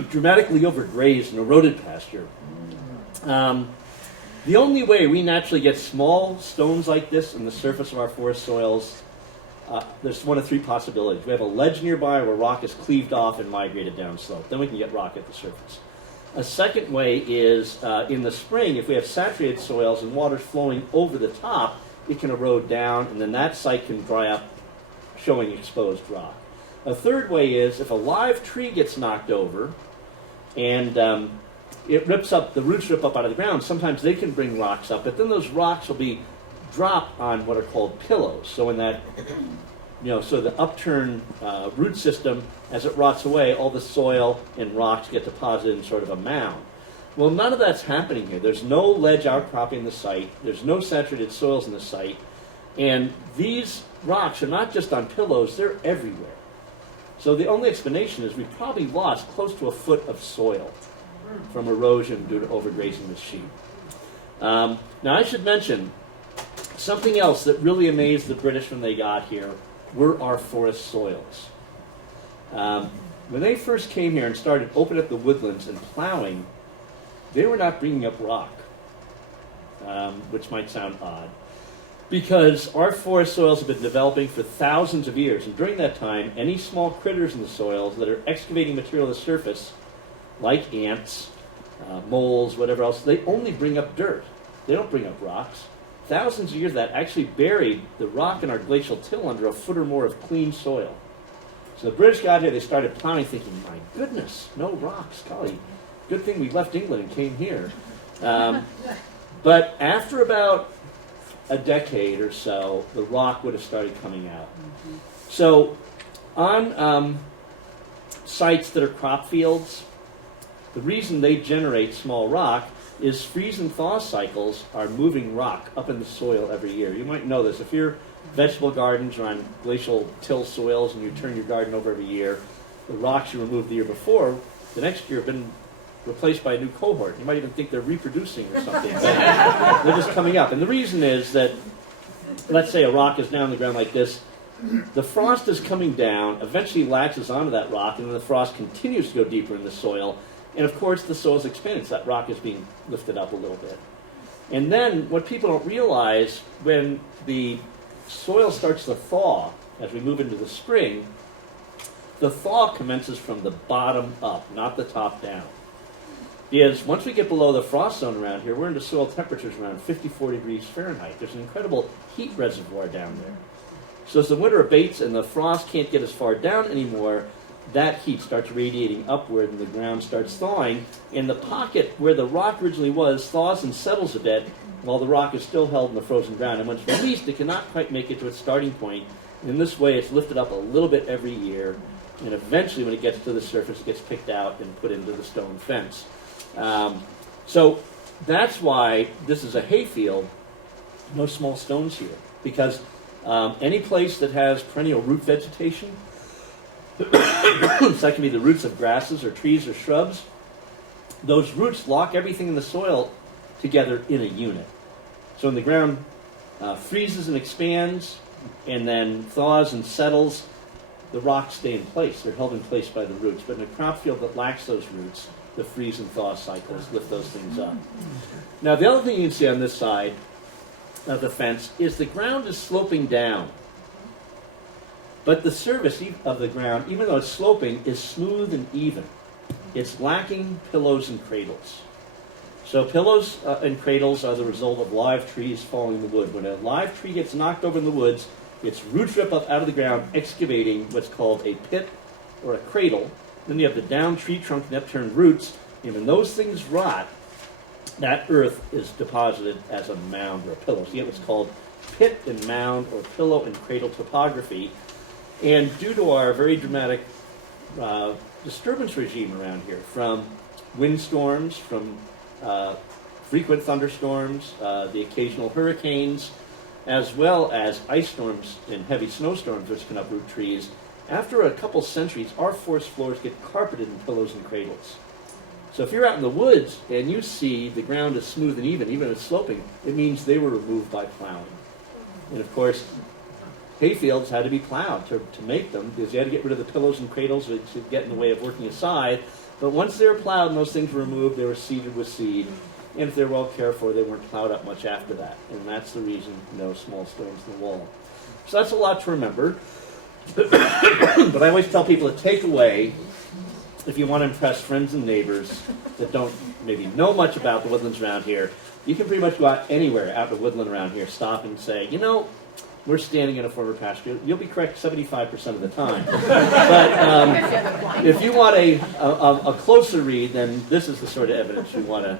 dramatically overgrazed and eroded pasture. The only way we naturally get small stones like this in the surface of our forest soils, there's one of 3 possibilities. We have a ledge nearby where rock is cleaved off and migrated downslope. Then we can get rock at the surface. A second way is in the spring, if we have saturated soils and water's flowing over the top, it can erode down, and then that site can dry up, showing exposed rock. A third way is if a live tree gets knocked over and it rips up, the roots rip up out of the ground, sometimes they can bring rocks up, but then those rocks will be dropped on what are called pillows. So in that, so the upturned root system, as it rots away, all the soil and rocks get deposited in sort of a mound. Well, none of that's happening here. There's no ledge outcropping the site. There's no saturated soils in the site. And these rocks are not just on pillows, they're everywhere. So the only explanation is we probably lost close to a foot of soil from erosion due to overgrazing the sheep. Now I should mention something else that really amazed the British when they got here were our forest soils. When they first came here and started opening up the woodlands and plowing, they were not bringing up rock, which might sound odd, because our forest soils have been developing for thousands of years, and during that time, any small critters in the soils that are excavating material to the surface, like ants, moles, whatever else, they only bring up dirt. They don't bring up rocks. Thousands of years of that actually buried the rock in our glacial till under a foot or more of clean soil. So the British got here, they started plowing, thinking, my goodness, no rocks, golly, good thing we left England and came here. But after about a decade or so, the rock would have started coming out. So on sites that are crop fields, the reason they generate small rock is freeze and thaw cycles are moving rock up in the soil every year. You might know this. If your vegetable gardens are on glacial till soils and you turn your garden over every year, the rocks you removed the year before, the next year have been replaced by a new cohort. You might even think they're reproducing or something. But they're just coming up. And the reason is that, let's say a rock is down on the ground like this, the frost is coming down, eventually latches onto that rock, and then the frost continues to go deeper in the soil. And of course, the soil is expanding, so that rock is being lifted up a little bit. And then, what people don't realize, when the soil starts to thaw, as we move into the spring, the thaw commences from the bottom up, not the top down. Because once we get below the frost zone around here, we're into soil temperatures around 54 degrees Fahrenheit. There's an incredible heat reservoir down there. So as the winter abates and the frost can't get as far down anymore, that heat starts radiating upward and the ground starts thawing. And the pocket where the rock originally was thaws and settles a bit while the rock is still held in the frozen ground. And when it's released, it cannot quite make it to its starting point. And in this way, it's lifted up a little bit every year. And eventually, when it gets to the surface, it gets picked out and put into the stone fence. So that's why this is a hayfield, no small stones here. Because any place that has perennial root vegetation, so that can be the roots of grasses or trees or shrubs, those roots lock everything in the soil together in a unit. So when the ground freezes and expands and then thaws and settles, the rocks stay in place. They're held in place by the roots. But in a crop field that lacks those roots, the freeze and thaw cycles lift those things up. Now, the other thing you can see on this side of the fence is the ground is sloping down. But the surface of the ground, even though it's sloping, is smooth and even. It's lacking pillows and cradles. So pillows and cradles are the result of live trees falling in the wood. When a live tree gets knocked over in the woods, its roots rip up out of the ground, excavating what's called a pit or a cradle. Then you have the down tree trunk and upturned roots. And when those things rot, that earth is deposited as a mound or a pillow. So you get what's called pit and mound or pillow and cradle topography. And due to our very dramatic disturbance regime around here, from windstorms, from frequent thunderstorms, the occasional hurricanes, as well as ice storms and heavy snowstorms which can uproot trees, after a couple centuries, our forest floors get carpeted in pillows and cradles. So if you're out in the woods and you see the ground is smooth and even if it's sloping, it means they were removed by plowing. And of course, hayfields had to be plowed to make them, because you had to get rid of the pillows and cradles which would get in the way of working a scythe. But once they were plowed and those things were removed, they were seeded with seed. And if they were well cared for, they weren't plowed up much after that. And that's the reason no small stones in the wall. So that's a lot to remember. But I always tell people to take away, if you want to impress friends and neighbors that don't maybe know much about the woodlands around here, you can pretty much go out anywhere out in the woodland around here, stop and say, you know, we're standing in a former pasture. You'll be correct 75% of the time. But if you want a closer read, then this is the sort of evidence you want to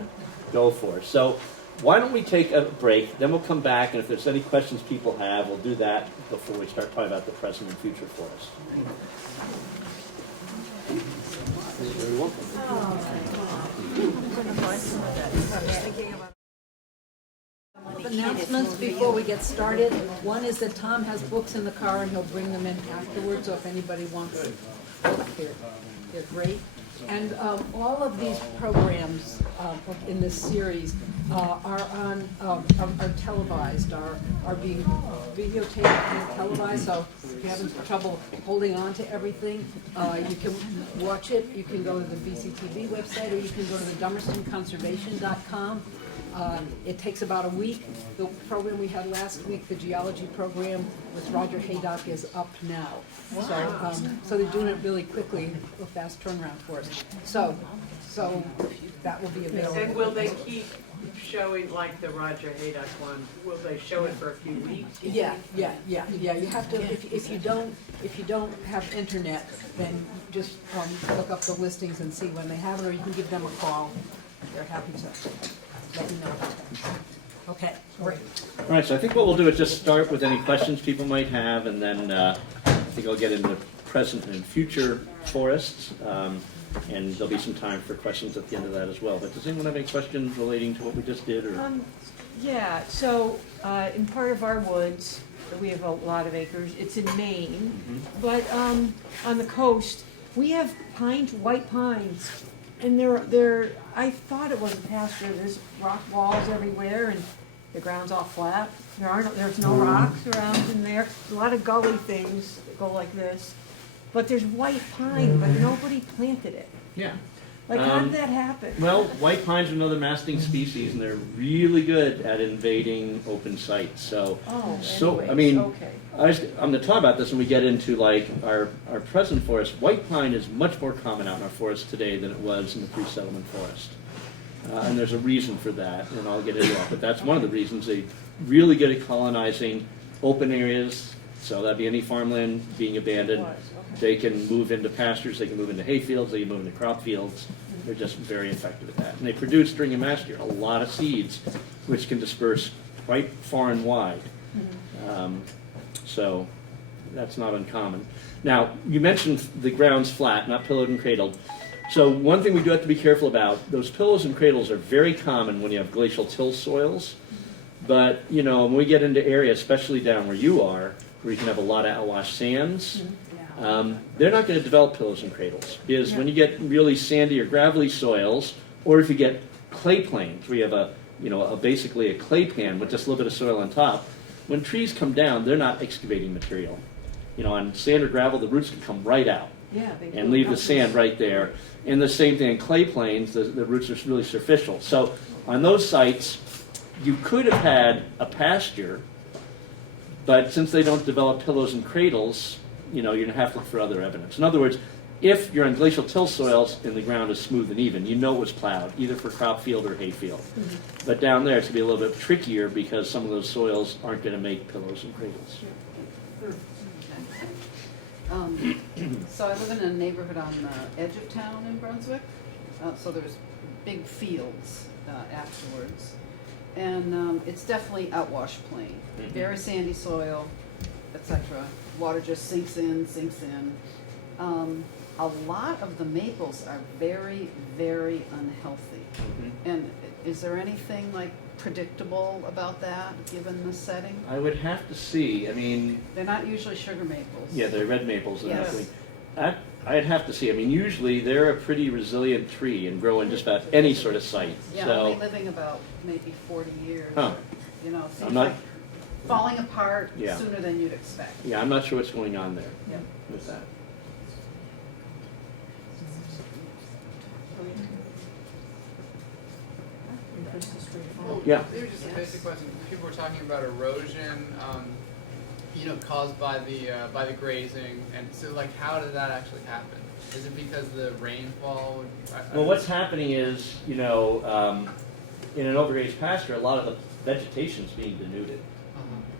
go for. So why don't we take a break, then we'll come back, and if there's any questions people have, we'll do that before we start talking about the present and future for us. You're very welcome. Announcements before we get started. One is that Tom has books in the car and he'll bring them in afterwards, so if anybody wants them, they're great. And all of these programs in this series are televised, are being videotaped and televised, so if you're having trouble holding on to everything, you can watch it. You can go to the BCTV website, or you can go to the DummerstonConservation.com. It takes about a week. The program we had last week, the geology program with Roger Haydock, is up now. So they're doing it really quickly, a fast turnaround for us. So that will be available. And will they keep showing, like the Roger Haydock one, will they show it for a few weeks? Yeah. You have to, if you don't have internet, then just look up the listings and see when they have it, or you can give them a call. They're happy to let you know. Okay, great. All right, so I think what we'll do is just start with any questions people might have, and then I think I'll get into present and future forests, and there'll be some time for questions at the end of that as well. But does anyone have any questions relating to what we just did? Or? Yeah, so in part of our woods, we have a lot of acres, it's in Maine, but on the coast, we have pines, white pines, and they're I thought it was a pasture. There's rock walls everywhere, and the ground's all flat. There's no rocks around in there. A lot of gully things that go like this, but there's white pine, but nobody planted it. Yeah. Like, how did that happen? Well, white pines are another masting species, and they're really good at invading open sites. So, I mean, okay. I'm going to talk about this when we get into like our present forest. White pine is much more common out in our forest today than it was in the pre-settlement forest. And there's a reason for that, and I'll get into that. But that's one of the reasons. They're really good at colonizing open areas. So that'd be any farmland being abandoned. They can move into pastures, they can move into hay fields, they can move into crop fields. They're just very effective at that. And they produce during a mass year a lot of seeds, which can disperse quite far and wide. So that's not uncommon. Now, you mentioned the ground's flat, not pillowed and cradled. So one thing we do have to be careful about, those pillows and cradles are very common when you have glacial till soils. But, you know, when we get into areas, especially down where you are, where you can have a lot of outwash sands, they're not going to develop pillows and cradles. Because when you get really sandy or gravelly soils, or if you get clay plains, where you have basically a clay pan with just a little bit of soil on top, when trees come down, they're not excavating material. You know, on sand or gravel, the roots can come right out and leave the sand right there. And the same thing in clay plains, the roots are really superficial. So on those sites, you could have had a pasture, but since they don't develop pillows and cradles, you know, you're going to have to look for other evidence. In other words, if you're on glacial till soils and the ground is smooth and even, you know it was plowed, either for crop field or hay field. But down there, it's going to be a little bit trickier because some of those soils aren't going to make pillows and cradles. So I live in a neighborhood on the edge of town in Brunswick, so there's big fields afterwards. And it's definitely outwash plain, very sandy soil, etc. Water just sinks in. A lot of the maples are very, very unhealthy. And is there anything like predictable about that, given the setting? I would have to see. I mean, they're not usually sugar maples. Yeah, they're red maples. Yes. I'd have to see. I mean, usually they're a pretty resilient tree and grow in just about any sort of site. Yeah, so, only living about maybe 40 years. Huh. You know, seems I'm not, like falling apart Yeah. sooner than you'd expect. Yeah, I'm not sure what's going on there Yep. with that. Yeah. Maybe just a basic question. People were talking about erosion, caused by the grazing, and so like, how did that actually happen? Is it because the rainfall? Well, what's happening is, in an overgrazed pasture, a lot of the vegetation is being denuded,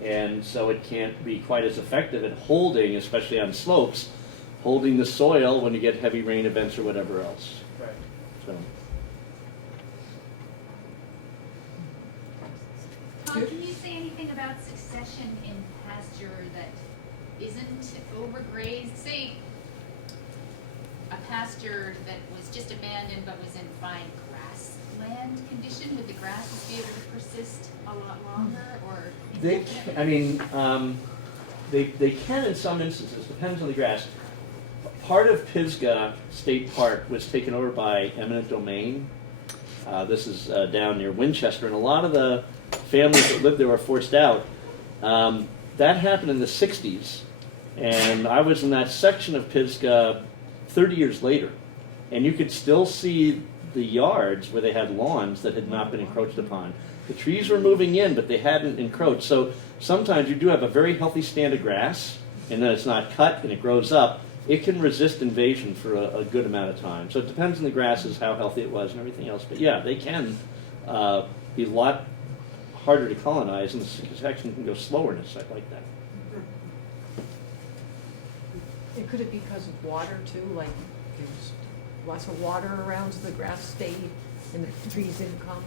and so it can't be quite as effective at holding, especially on slopes, holding the soil when you get heavy rain events or whatever else. Right. So. Tom, can you say anything about succession in pasture that isn't overgrazed? Say a pasture that was just abandoned but was in fine grass land condition? Would the grasses be able to persist a lot longer or? They can in some instances, depends on the grass. Part of Pisgah State Park was taken over by eminent domain. This is down near Winchester, and a lot of the families that lived there were forced out. That happened in the 60s, and I was in that section of Pisgah 30 years later, and you could still see the yards where they had lawns that had not been encroached upon. The trees were moving in, but they hadn't encroached. So sometimes you do have a very healthy stand of grass, and then it's not cut and it grows up. It can resist invasion for a good amount of time. So it depends on the grasses, how healthy it was, and everything else. But yeah, they can be a lot harder to colonize, and the succession can go slower in a site like that. And could it be because of water too, like there's lots of water around so the grass stayed and the trees didn't come?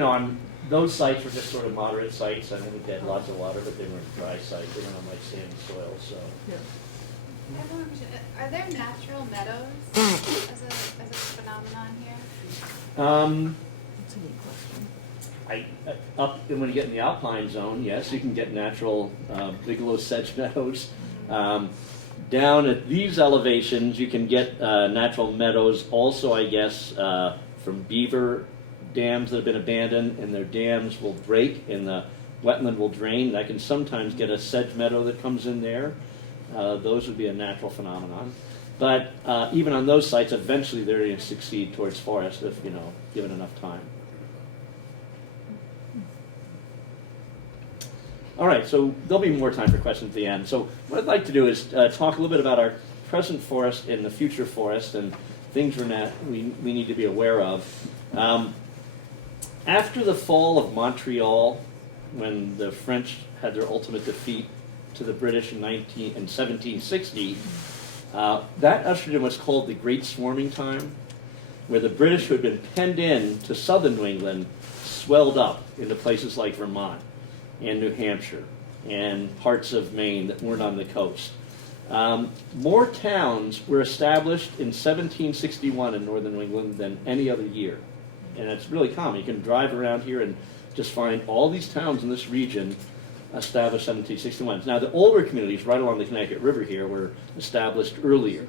On those sites were just sort of moderate sites. I think they had lots of water, but they weren't dry sites. They weren't on like sandy soil, so. Yeah. I have one question. Are there natural meadows as a phenomenon here? That's a neat question. Up when you get in the alpine zone, yes, you can get natural Bigelow sedge meadows. Down at these elevations, you can get natural meadows also, I guess, from beaver dams that have been abandoned, and their dams will break and the wetland will drain. I can sometimes get a sedge meadow that comes in there. Those would be a natural phenomenon. But even on those sites, eventually they're going to succeed towards forest if, given enough time. All right, so there'll be more time for questions at the end. So what I'd like to do is talk a little bit about our present forest and the future forest and things we need to be aware of. After the fall of Montreal, when the French had their ultimate defeat to the British in 1760, that ushered in what's called the Great Swarming Time, where the British, who had been penned in to southern New England, swelled up into places like Vermont and New Hampshire and parts of Maine that weren't on the coast. More towns were established in 1761 in northern New England than any other year. And it's really common. You can drive around here and just find all these towns in this region established 1761. Now, the older communities right along the Connecticut River here were established earlier.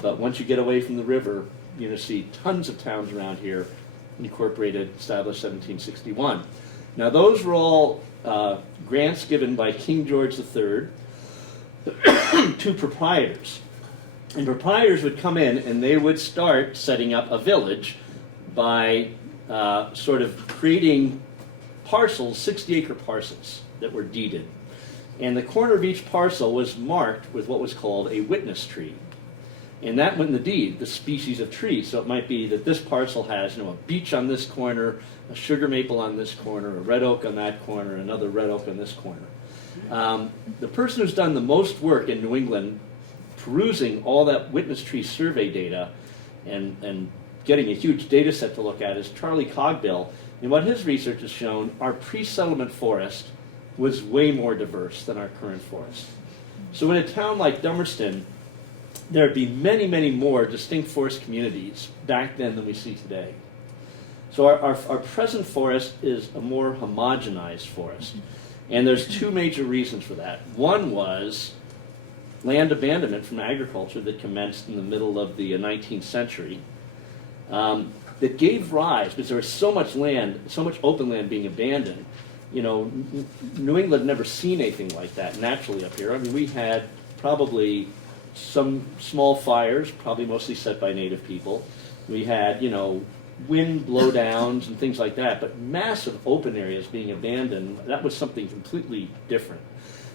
But once you get away from the river, you're going to see tons of towns around here incorporated, established 1761. Now, those were all grants given by King George III to proprietors. And proprietors would come in and they would start setting up a village by sort of creating parcels, 60-acre parcels that were deeded. And the corner of each parcel was marked with what was called a witness tree. And that went in the deed, the species of tree. So it might be that this parcel has, a beech on this corner, a sugar maple on this corner, a red oak on that corner, another red oak on this corner. The person who's done the most work in New England perusing all that witness tree survey data and getting a huge data set to look at is Charlie Cogbill. And what his research has shown, our pre-settlement forest was way more diverse than our current forest. So in a town like Dummerston, there'd be many, many more distinct forest communities back then than we see today. So our present forest is a more homogenized forest. And there's two major reasons for that. One was land abandonment from agriculture that commenced in the middle of the 19th century. That gave rise, because there was so much land, so much open land being abandoned. New England had never seen anything like that naturally up here. I mean, we had probably some small fires, probably mostly set by native people. We had, wind blowdowns and things like that, but massive open areas being abandoned, that was something completely different.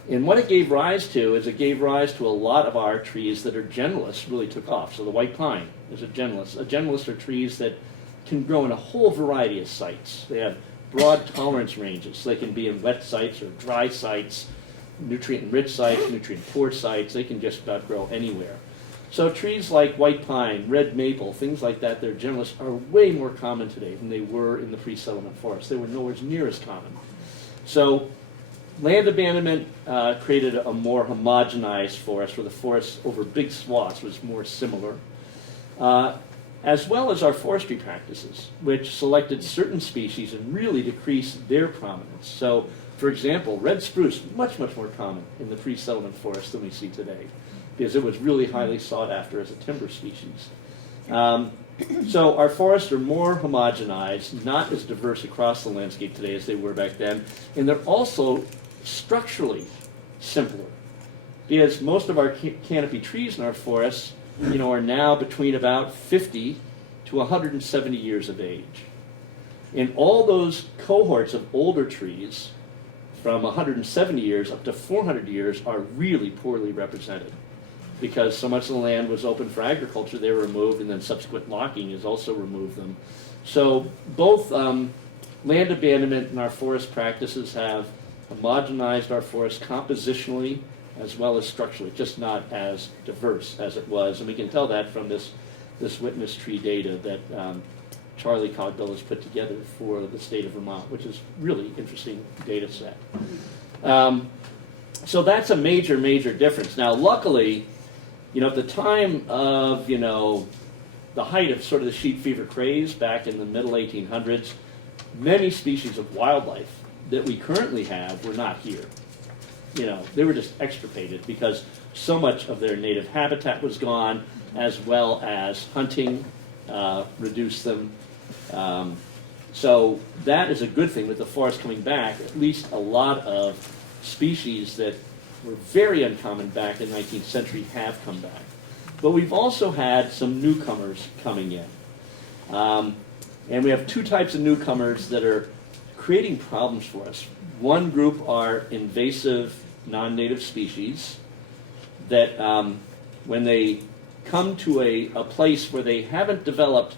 And what it gave rise to is it gave rise to a lot of our trees that are generalists really took off. So the white pine is a generalist. A generalist are trees that can grow in a whole variety of sites. They have broad tolerance ranges. So they can be in wet sites or dry sites, nutrient-rich sites, nutrient-poor sites. They can just about grow anywhere. So trees like white pine, red maple, things like that, they're generalists, are way more common today than they were in the pre-settlement forest. They were nowhere near as common. So land abandonment created a more homogenized forest where the forest over big swaths was more similar. as well as our forestry practices, which selected certain species and really decreased their prominence. So, for example, red spruce, much, much more common in the pre-settlement forest than we see today, because it was really highly sought after as a timber species. So our forests are more homogenized, not as diverse across the landscape today as they were back then, and they're also structurally simpler, because most of our canopy trees in our forests, are now between about 50 to 170 years of age. And all those cohorts of older trees, from 170 years up to 400 years, are really poorly represented, because so much of the land was open for agriculture, they were removed, and then subsequent logging has also removed them. So both land abandonment and our forest practices have homogenized our forests compositionally as well as structurally, just not as diverse as it was. And we can tell that from this witness tree data that Charlie Cogbill has put together for the state of Vermont, which is really interesting data set. So that's a major, major difference. Now, luckily, at the time of, the height of sort of the sheep fever craze back in the middle 1800s, many species of wildlife that we currently have were not here. They were just extirpated because so much of their native habitat was gone, as well as hunting reduced them. So that is a good thing with the forest coming back. At least a lot of species that were very uncommon back in the 19th century have come back. But we've also had some newcomers coming in. And we have two types of newcomers that are creating problems for us. One group are invasive non-native species that when they come to a place where they haven't developed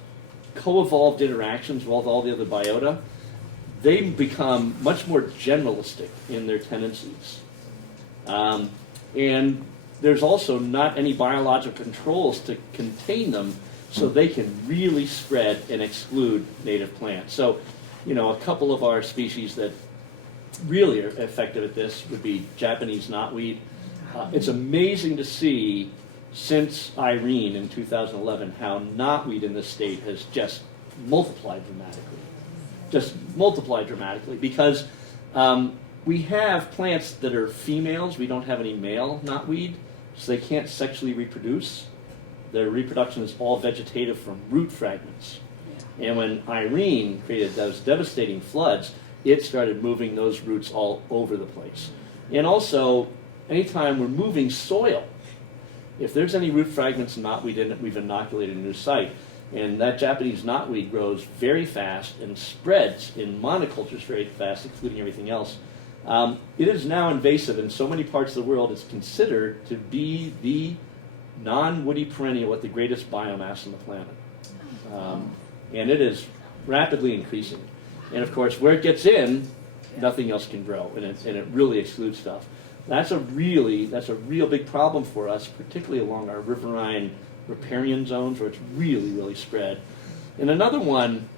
co-evolved interactions with all the other biota, they become much more generalistic in their tendencies. And there's also not any biological controls to contain them, so they can really spread and exclude native plants. So, a couple of our species that really are effective at this would be Japanese knotweed. It's amazing to see, since Irene in 2011, how knotweed in this state has just multiplied dramatically. Because we have plants that are females. We don't have any male knotweed, so they can't sexually reproduce. Their reproduction is all vegetative from root fragments. And when Irene created those devastating floods, it started moving those roots all over the place. And also, anytime we're moving soil, if there's any root fragments and knotweed in it, we've inoculated a new site. And that Japanese knotweed grows very fast and spreads in monocultures very fast, including everything else. It is now invasive in so many parts of the world. It's considered to be the non-woody perennial with the greatest biomass on the planet. And it is rapidly increasing. And of course, where it gets in, nothing else can grow, and it really excludes stuff. That's a real big problem for us, particularly along our riverine riparian zones where it's really, really spread. And another one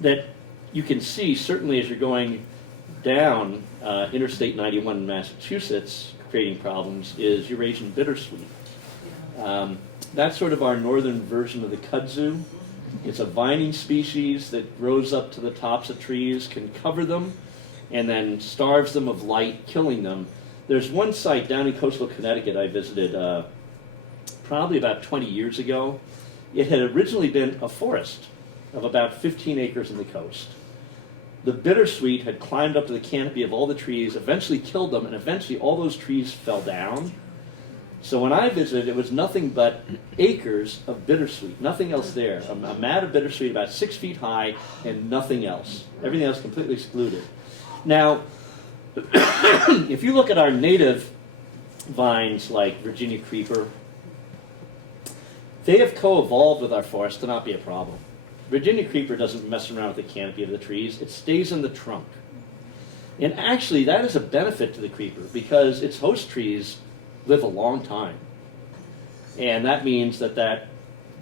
that you can see, certainly as you're going down Interstate 91 in Massachusetts, creating problems, is Eurasian bittersweet. That's sort of our northern version of the kudzu. It's a vining species that grows up to the tops of trees, can cover them, and then starves them of light, killing them. There's one site down in coastal Connecticut I visited probably about 20 years ago. It had originally been a forest of about 15 acres on the coast. The bittersweet had climbed up to the canopy of all the trees, eventually killed them, and eventually all those trees fell down. So when I visited, it was nothing but acres of bittersweet, nothing else there. A mat of bittersweet about 6 feet high and nothing else. Everything else completely excluded. Now, if you look at our native vines like Virginia creeper, they have co-evolved with our forest to not be a problem. Virginia creeper doesn't mess around with the canopy of the trees. It stays in the trunk. And actually, that is a benefit to the creeper because its host trees live a long time. And that means that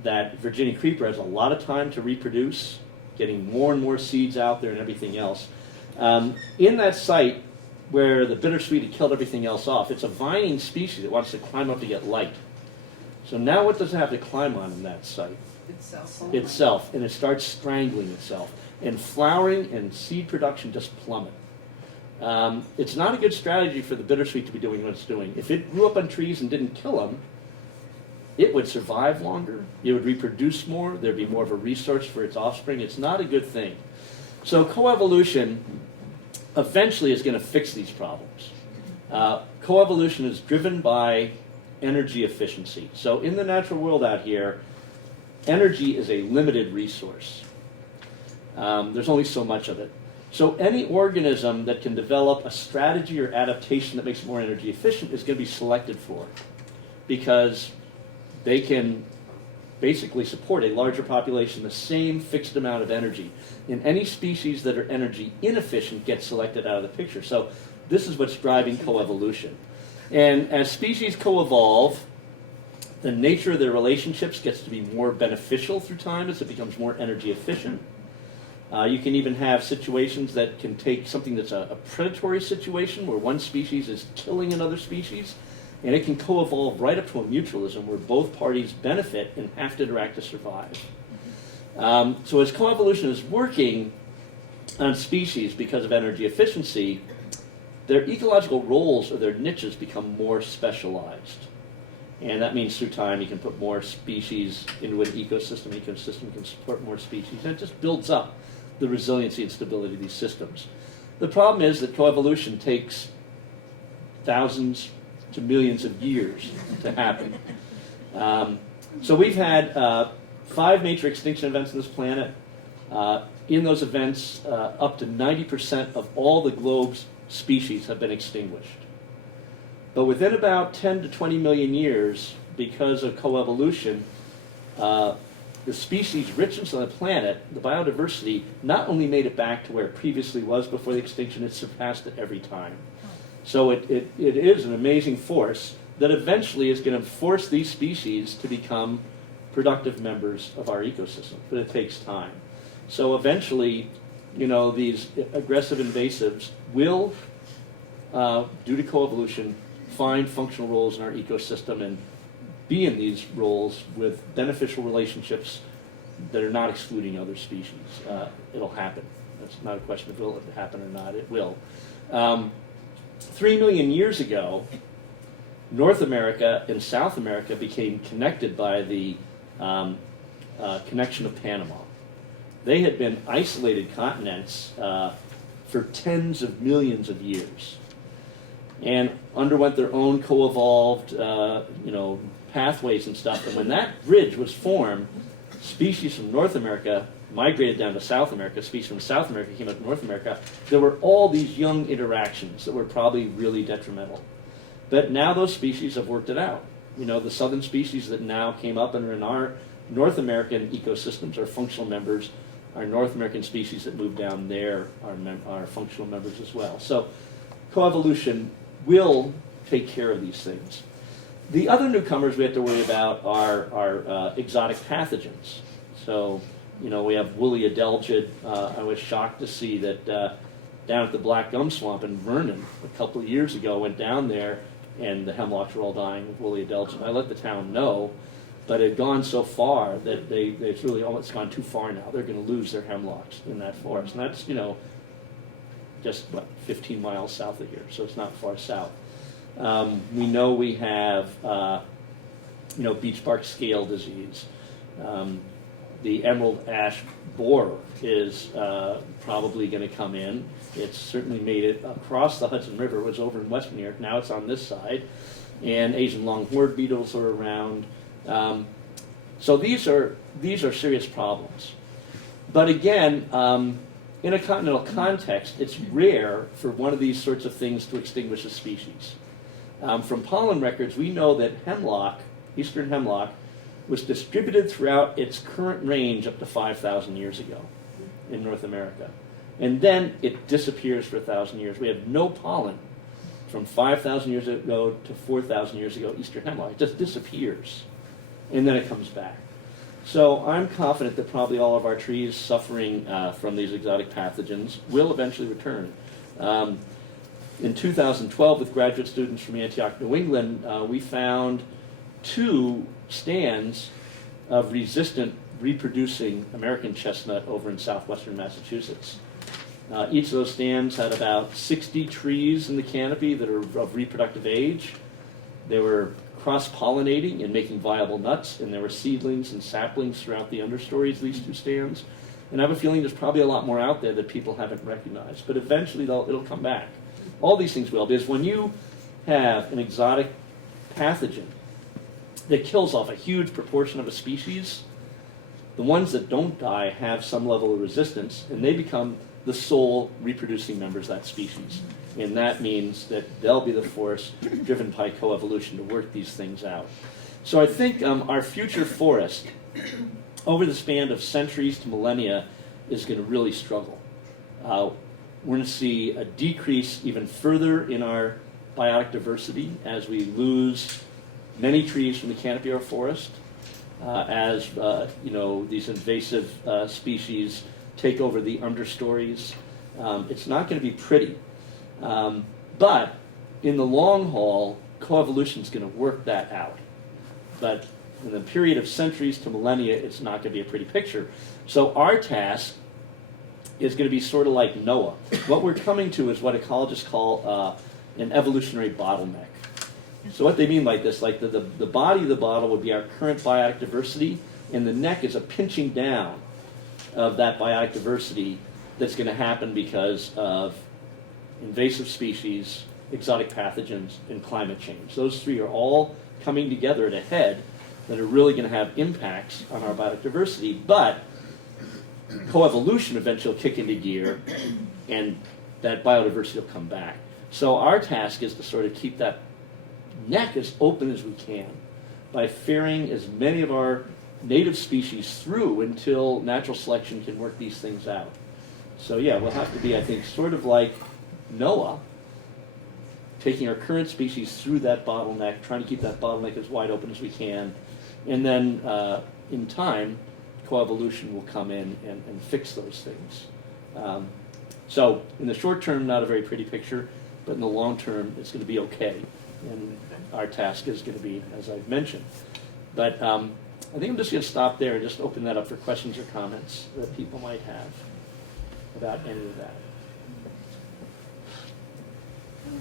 Virginia creeper has a lot of time to reproduce, getting more and more seeds out there and everything else. In that site where the bittersweet had killed everything else off, it's a vining species that wants to climb up to get light. So now what does it have to climb on in that site? Itself, and it starts strangling itself. And flowering and seed production just plummet. It's not a good strategy for the bittersweet to be doing what it's doing. If it grew up on trees and didn't kill them, it would survive longer, it would reproduce more, there'd be more of a resource for its offspring. It's not a good thing. So coevolution eventually is going to fix these problems. Coevolution is driven by energy efficiency. So in the natural world out here, energy is a limited resource. There's only so much of it. So any organism that can develop a strategy or adaptation that makes it more energy efficient is going to be selected for, because they can basically support a larger population, the same fixed amount of energy. And any species that are energy inefficient get selected out of the picture. So this is what's driving coevolution. And as species co-evolve, the nature of their relationships gets to be more beneficial through time as it becomes more energy efficient. You can even have situations that can take something that's a predatory situation where one species is killing another species, and it can co-evolve right up to a mutualism where both parties benefit and have to interact to survive. So as coevolution is working on species because of energy efficiency, their ecological roles or their niches become more specialized. And that means through time you can put more species into an ecosystem. Ecosystem can support more species. And it just builds up the resiliency and stability of these systems. The problem is that coevolution takes thousands to millions of years to happen. So we've had 5 major extinction events on this planet. In those events, up to 90% of all the globe's species have been extinguished. But within about 10 to 20 million years, because of coevolution, the species richness on the planet, the biodiversity, not only made it back to where it previously was before the extinction, it surpassed it every time. So it is an amazing force that eventually is going to force these species to become productive members of our ecosystem, but it takes time. So eventually, these aggressive invasives will, due to coevolution, find functional roles in our ecosystem and be in these roles with beneficial relationships that are not excluding other species. It'll happen. That's not a question of will it happen or not. It will. 3 million years ago, North America and South America became connected by the connection of Panama. They had been isolated continents for tens of millions of years and underwent their own co-evolved pathways and stuff. And when that bridge was formed, species from North America migrated down to South America, species from South America came up to North America. There were all these young interactions that were probably really detrimental. But now those species have worked it out. The southern species that now came up and are in our North American ecosystems are functional members. Our North American species that moved down there are functional members as well. So coevolution will take care of these things. The other newcomers we have to worry about are exotic pathogens. So, we have woolly adelgid. I was shocked to see that down at the Black Gum Swamp in Vernon a couple of years ago, went down there and the hemlocks were all dying with woolly adelgid. I let the town know, but it had gone so far that it's really almost gone too far now. They're going to lose their hemlocks in that forest. And that's, just 15 miles south of here, so it's not far south. We know we have, beech bark scale disease. The emerald ash borer is probably going to come in. It's certainly made it across the Hudson River. It was over in Western New York. Now it's on this side. And Asian long-horned beetles are around. So these are serious problems. But again, in a continental context, it's rare for one of these sorts of things to extinguish a species. From pollen records, we know that hemlock, eastern hemlock, was distributed throughout its current range up to 5,000 years ago in North America. And then it disappears for 1,000 years. We have no pollen from 5,000 years ago to 4,000 years ago, eastern hemlock. It just disappears, and then it comes back. So I'm confident that probably all of our trees suffering from these exotic pathogens will eventually return. In 2012, with graduate students from Antioch, New England, we found 2 stands of resistant reproducing American chestnut over in southwestern Massachusetts. Each of those stands had about 60 trees in the canopy that are of reproductive age. They were cross-pollinating and making viable nuts, and there were seedlings and saplings throughout the understories of these two stands. And I have a feeling there's probably a lot more out there that people haven't recognized, but eventually it'll come back. All these things will, because when you have an exotic pathogen that kills off a huge proportion of a species, the ones that don't die have some level of resistance, and they become the sole reproducing members of that species. And that means that they'll be the force driven by coevolution to work these things out. So I think our future forest, over the span of centuries to millennia, is going to really struggle. We're going to see a decrease even further in our biotic diversity as we lose many trees from the canopy of our forest, as these invasive species take over the understories. It's not going to be pretty. But in the long haul, coevolution is going to work that out. But in the period of centuries to millennia, it's not going to be a pretty picture. So our task is going to be sort of like Noah. What we're coming to is what ecologists call an evolutionary bottleneck. So what they mean by this, like the body of the bottle would be our current biotic diversity, and the neck is a pinching down of that biotic diversity that's going to happen because of invasive species, exotic pathogens, and climate change. Those three are all coming together at a head that are really going to have impacts on our biotic diversity, but coevolution eventually will kick into gear, and that biodiversity will come back. So our task is to sort of keep that neck as open as we can by ferrying as many of our native species through until natural selection can work these things out. So yeah, we'll have to be, I think, sort of like Noah, taking our current species through that bottleneck, trying to keep that bottleneck as wide open as we can, and then in time, coevolution will come in and fix those things. So in the short term, not a very pretty picture, but in the long term, it's going to be okay. And our task is going to be, as I've mentioned. But I think I'm just going to stop there and just open that up for questions or comments that people might have about any of that.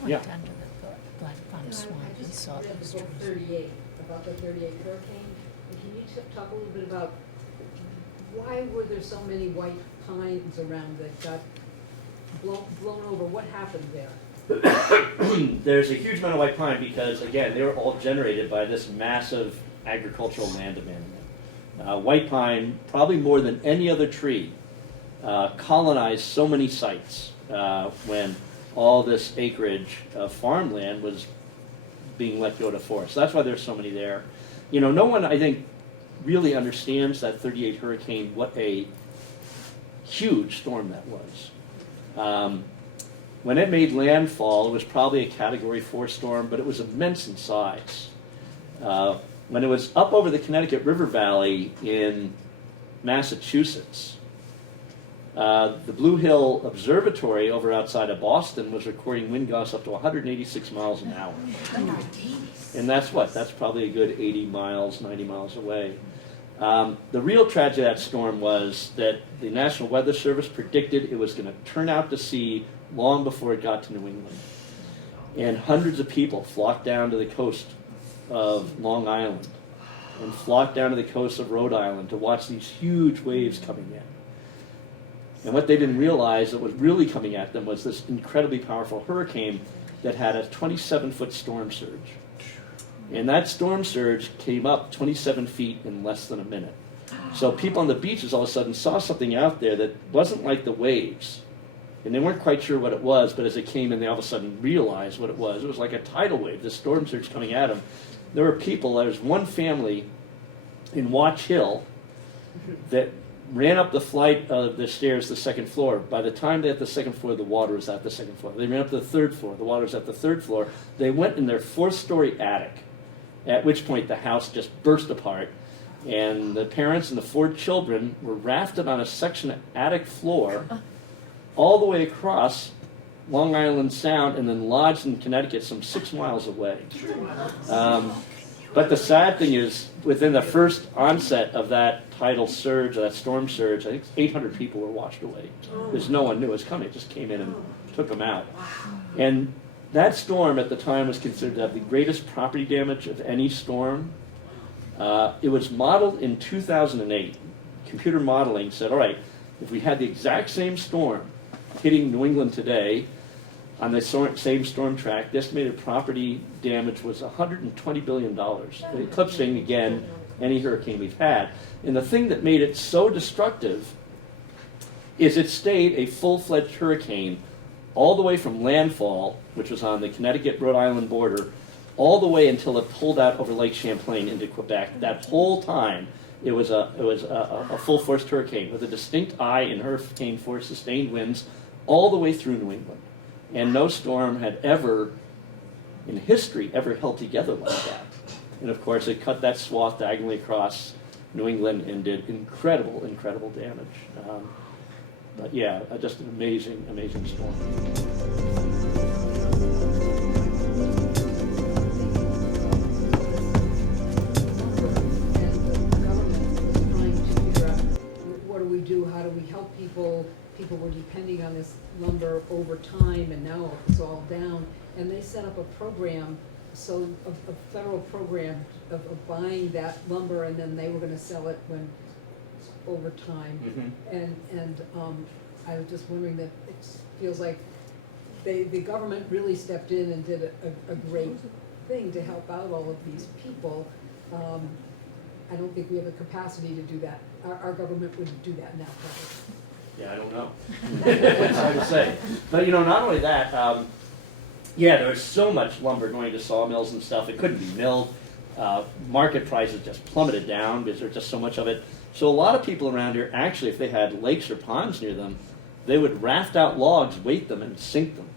We Yeah. went under the Black Bottom Swamp, we saw read those book trees. 38, about the 38 hurricane. Can you talk a little bit about why were there so many white pines around that got blown over? What happened there? There's a huge amount of white pine because, again, they were all generated by this massive agricultural land abandonment. White pine, probably more than any other tree, colonized so many sites when all this acreage of farmland was being let go to forest. That's why there's so many there. You know, no one, I think, really understands that 38 hurricane, what a huge storm that was. When it made landfall, it was probably a Category 4 storm, but it was immense in size. When it was up over the Connecticut River Valley in Massachusetts, the Blue Hill Observatory over outside of Boston was recording wind gusts up to 186 miles an hour. And that's what? That's probably a good 80 miles, 90 miles away. The real tragedy of that storm was that the National Weather Service predicted it was going to turn out to sea long before it got to New England. And hundreds of people flocked down to the coast of Long Island and flocked down to the coast of Rhode Island to watch these huge waves coming in. And what they didn't realize that was really coming at them was this incredibly powerful hurricane that had a 27-foot storm surge. And that storm surge came up 27 feet in less than a minute. So people on the beaches all of a sudden saw something out there that wasn't like the waves. And they weren't quite sure what it was, but as it came in, they all of a sudden realized what it was. It was like a tidal wave, the storm surge coming at them. There were people, there was one family in Watch Hill that ran up the flight of the stairs to the second floor. By the time they hit the second floor, the water was at the second floor. They ran up to the third floor, the water was at the third floor. They went in their fourth-story attic, at which point the house just burst apart. And the parents and the 4 children were rafted on a section of attic floor all the way across Long Island Sound and then lodged in Connecticut some 6 miles away. But the sad thing is, within the first onset of that tidal surge, that storm surge, I think 800 people were washed away. Because no one knew it was coming. It just came in and took them out. And that storm at the time was considered to have the greatest property damage of any storm. It was modeled in 2008. Computer modeling said, all right, if we had the exact same storm hitting New England today, on the same storm track, the estimated property damage was $120 billion, eclipsing, again, any hurricane we've had. And the thing that made it so destructive is it stayed a full-fledged hurricane all the way from landfall, which was on the Connecticut-Rhode Island border, all the way until it pulled out over Lake Champlain into Quebec. That whole time, it was a full-force hurricane with a distinct eye in hurricane force, sustained winds, all the way through New England. And no storm had ever, in history, ever held together like that. And of course, it cut that swath diagonally across New England and did incredible, incredible damage. But yeah, just an amazing, amazing storm. What do we do? How do we help people? People were depending on this lumber over time, and now it's all down. And they set up a program, so a federal program of buying that lumber, and then they were going to sell it when over time. And I was just wondering that it feels like the government really stepped in and did a great thing to help out all of these people. I don't think we have the capacity to do that. Our government wouldn't do that now, probably. Yeah, I don't know. It's hard to say. But you know, not only that, yeah, there was so much lumber going to sawmills and stuff, it couldn't be milled. Market prices just plummeted down because there's just so much of it. So a lot of people around here, actually, if they had lakes or ponds near them, they would raft out logs, weight them, and sink them.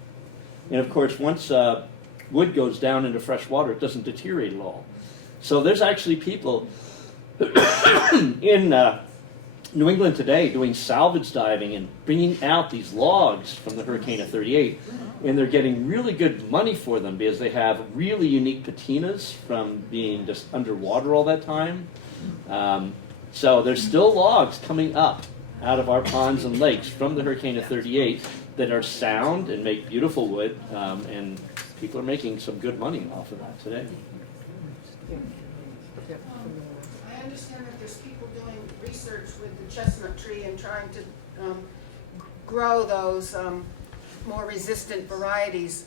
And of course, once wood goes down into fresh water, it doesn't deteriorate at all. So there's actually people in New England today doing salvage diving and bringing out these logs from the hurricane of '38, and they're getting really good money for them because they have really unique patinas from being just underwater all that time. So there's still logs coming up out of our ponds and lakes from the hurricane of '38 that are sound and make beautiful wood, and people are making some good money off of that today. I understand that there's people doing research with the chestnut tree and trying to grow those more resistant varieties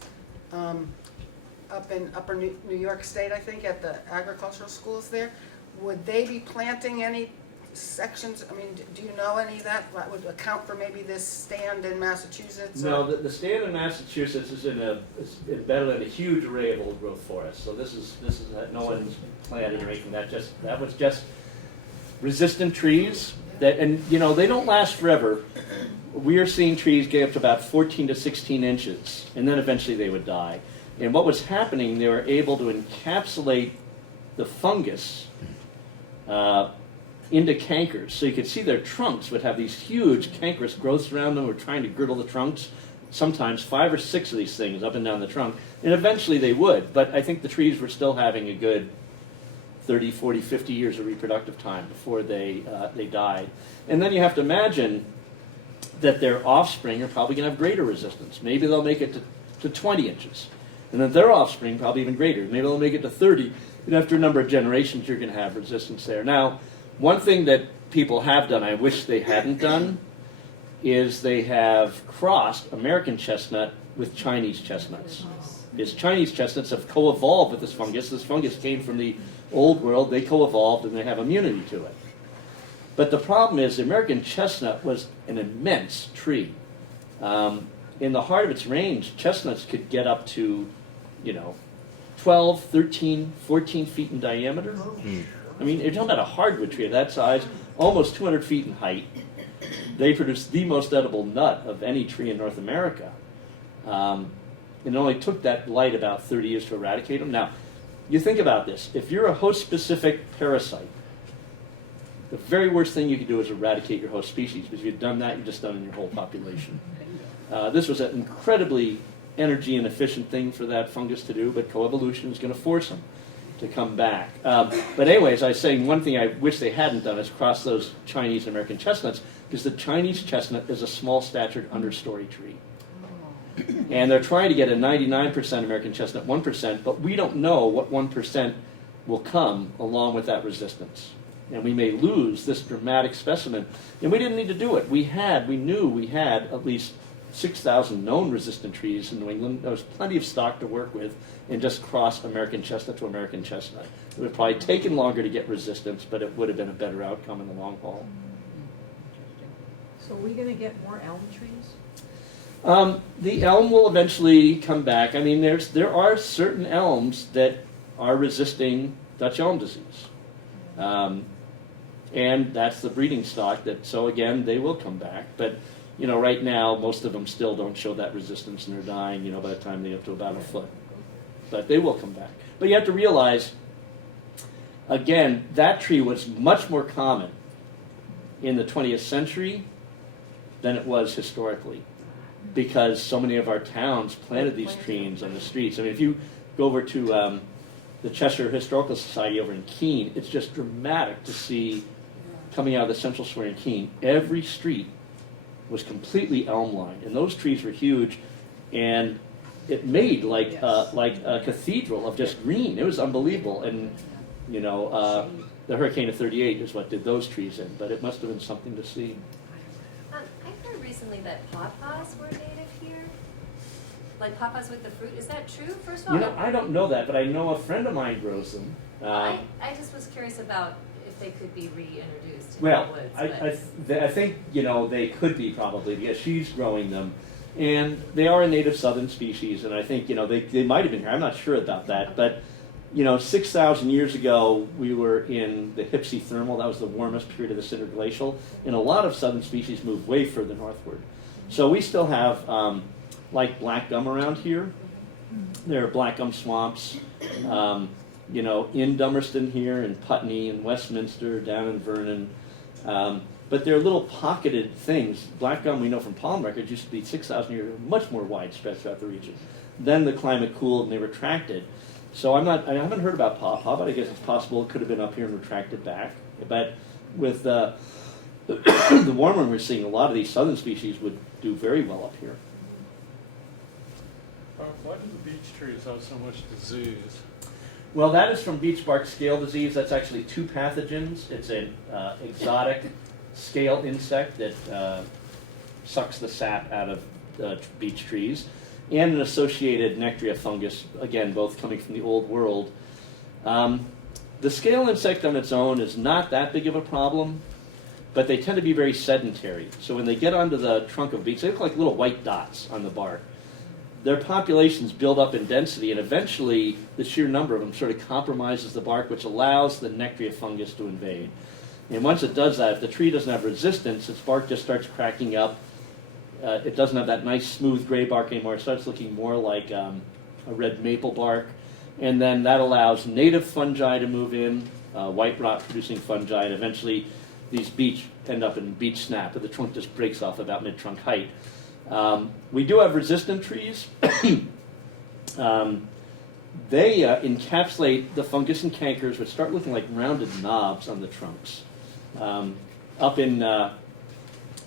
up in upper New York State, I think, at the agricultural schools there. Would they be planting any sections? I mean, do you know any of that? What would account for maybe this stand in Massachusetts? No, the stand in Massachusetts is embedded in a huge array of old growth forests. So this is no one's planted or anything. That was just resistant trees that, and you know, they don't last forever. We are seeing trees get up to about 14 to 16 inches, and then eventually they would die. And what was happening, they were able to encapsulate the fungus into cankers. So you could see their trunks would have these huge cankerous growths around them. We're trying to girdle the trunks, sometimes 5 or 6 of these things up and down the trunk. And eventually they would, but I think the trees were still having a good 30, 40, 50 years of reproductive time before they died. And then you have to imagine that their offspring are probably going to have greater resistance. Maybe they'll make it to 20 inches. And then their offspring probably even greater. Maybe they'll make it to 30. And after a number of generations, you're going to have resistance there. Now, one thing that people have done, I wish they hadn't done, is they have crossed American chestnut with Chinese chestnuts. Because Chinese chestnuts have co-evolved with this fungus. This fungus came from the old world. They co-evolved and they have immunity to it. But the problem is the American chestnut was an immense tree. In the heart of its range, chestnuts could get up to, 12, 13, 14 feet in diameter. I mean, you're talking about a hardwood tree of that size, almost 200 feet in height. They produce the most edible nut of any tree in North America. It only took that blight about 30 years to eradicate them. Now, you think about this. If you're a host-specific parasite, the very worst thing you could do is eradicate your host species, because if you've done that, you've just done it in your whole population. This was an incredibly energy and efficient thing for that fungus to do, but coevolution is going to force them. to come back. But anyways, I was saying one thing I wish they hadn't done is cross those Chinese and American chestnuts, because the Chinese chestnut is a small-statured understory tree. And they're trying to get a 99% American chestnut, 1%, but we don't know what 1% will come along with that resistance. And we may lose this dramatic specimen. And we didn't need to do it. We knew we had at least 6,000 known resistant trees in New England. There was plenty of stock to work with, and just cross American chestnut to American chestnut. It would have probably taken longer to get resistance, but it would have been a better outcome in the long haul. So are we gonna get more elm trees? The elm will eventually come back. I mean, there are certain elms that are resisting Dutch elm disease. And that's the breeding stock so again, they will come back. But, right now, most of them still don't show that resistance, and they're dying, by the time they get up to about a foot. But they will come back. But you have to realize, again, that tree was much more common in the 20th century than it was historically, because so many of our towns planted these trees on the streets. I mean, if you go over to the Cheshire Historical Society over in Keene, it's just dramatic to see, coming out of the Central Square in Keene, every street was completely elm lined, and those trees were huge, and it made like a cathedral of just green. It was unbelievable, and the hurricane of '38 is what did those trees in, but it must have been something to see. I heard recently that pawpaws were native here, like pawpaws with the fruit. Is that true? First of all, I don't know that, but I know a friend of mine grows them. I just was curious about if they could be reintroduced in Well, the woods. I think they could be probably, because she's growing them, and they are a native southern species, and I think they might have been here. I'm not sure about that, but 6,000 years ago we were in the Hypsea thermal. That was the warmest period of this interglacial, and a lot of southern species moved way further northward. So we still have like black gum around here. There are black gum swamps. In Dummerston here, in Putney, in Westminster, down in Vernon. But they're little pocketed things. Black gum, we know from palm records, used to be 6,000 years, much more widespread throughout the region. Then the climate cooled and they retracted. So I haven't heard about pawpaw, but I guess it's possible it could have been up here and retracted back. But with the warmer we're seeing, a lot of these southern species would do very well up here. Why do the beech trees have so much disease? Well, that is from beech bark scale disease. That's actually two pathogens. It's an exotic scale insect that sucks the sap out of beech trees, and an associated nectria fungus, again, both coming from the old world. The scale insect on its own is not that big of a problem, but they tend to be very sedentary. So when they get onto the trunk of beech, they look like little white dots on the bark. Their populations build up in density, and eventually the sheer number of them sort of compromises the bark, which allows the nectria fungus to invade. And once it does that, if the tree doesn't have resistance, its bark just starts cracking up. It doesn't have that nice smooth gray bark anymore. It starts looking more like a red maple bark. And then that allows native fungi to move in, white rot producing fungi, and eventually these beech end up in beech snap, and the trunk just breaks off about mid-trunk height. We do have resistant trees. They encapsulate the fungus and cankers, which start looking like rounded knobs on the trunks. Up in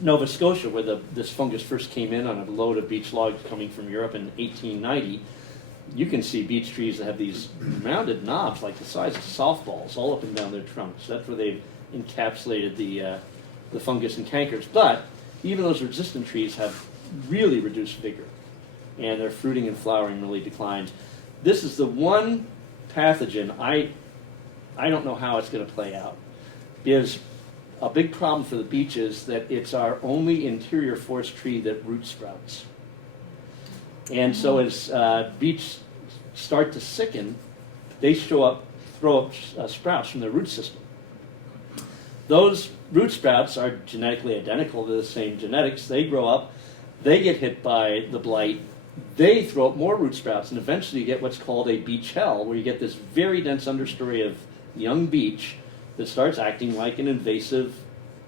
Nova Scotia, where this fungus first came in on a load of beech logs coming from Europe in 1890, you can see beech trees that have these rounded knobs like the size of softballs all up and down their trunks. That's where they've encapsulated the fungus and cankers. But even those resistant trees have really reduced vigor, and their fruiting and flowering really declines. This is the one pathogen I don't know how it's going to play out. Is a big problem for the beech is that it's our only interior forest tree that root sprouts. And so as beech start to sicken, they throw up sprouts from their root system. Those root sprouts are genetically identical to the same genetics. They grow up, they get hit by the blight, they throw up more root sprouts, and eventually you get what's called a beech hell, where you get this very dense understory of young beech that starts acting like an invasive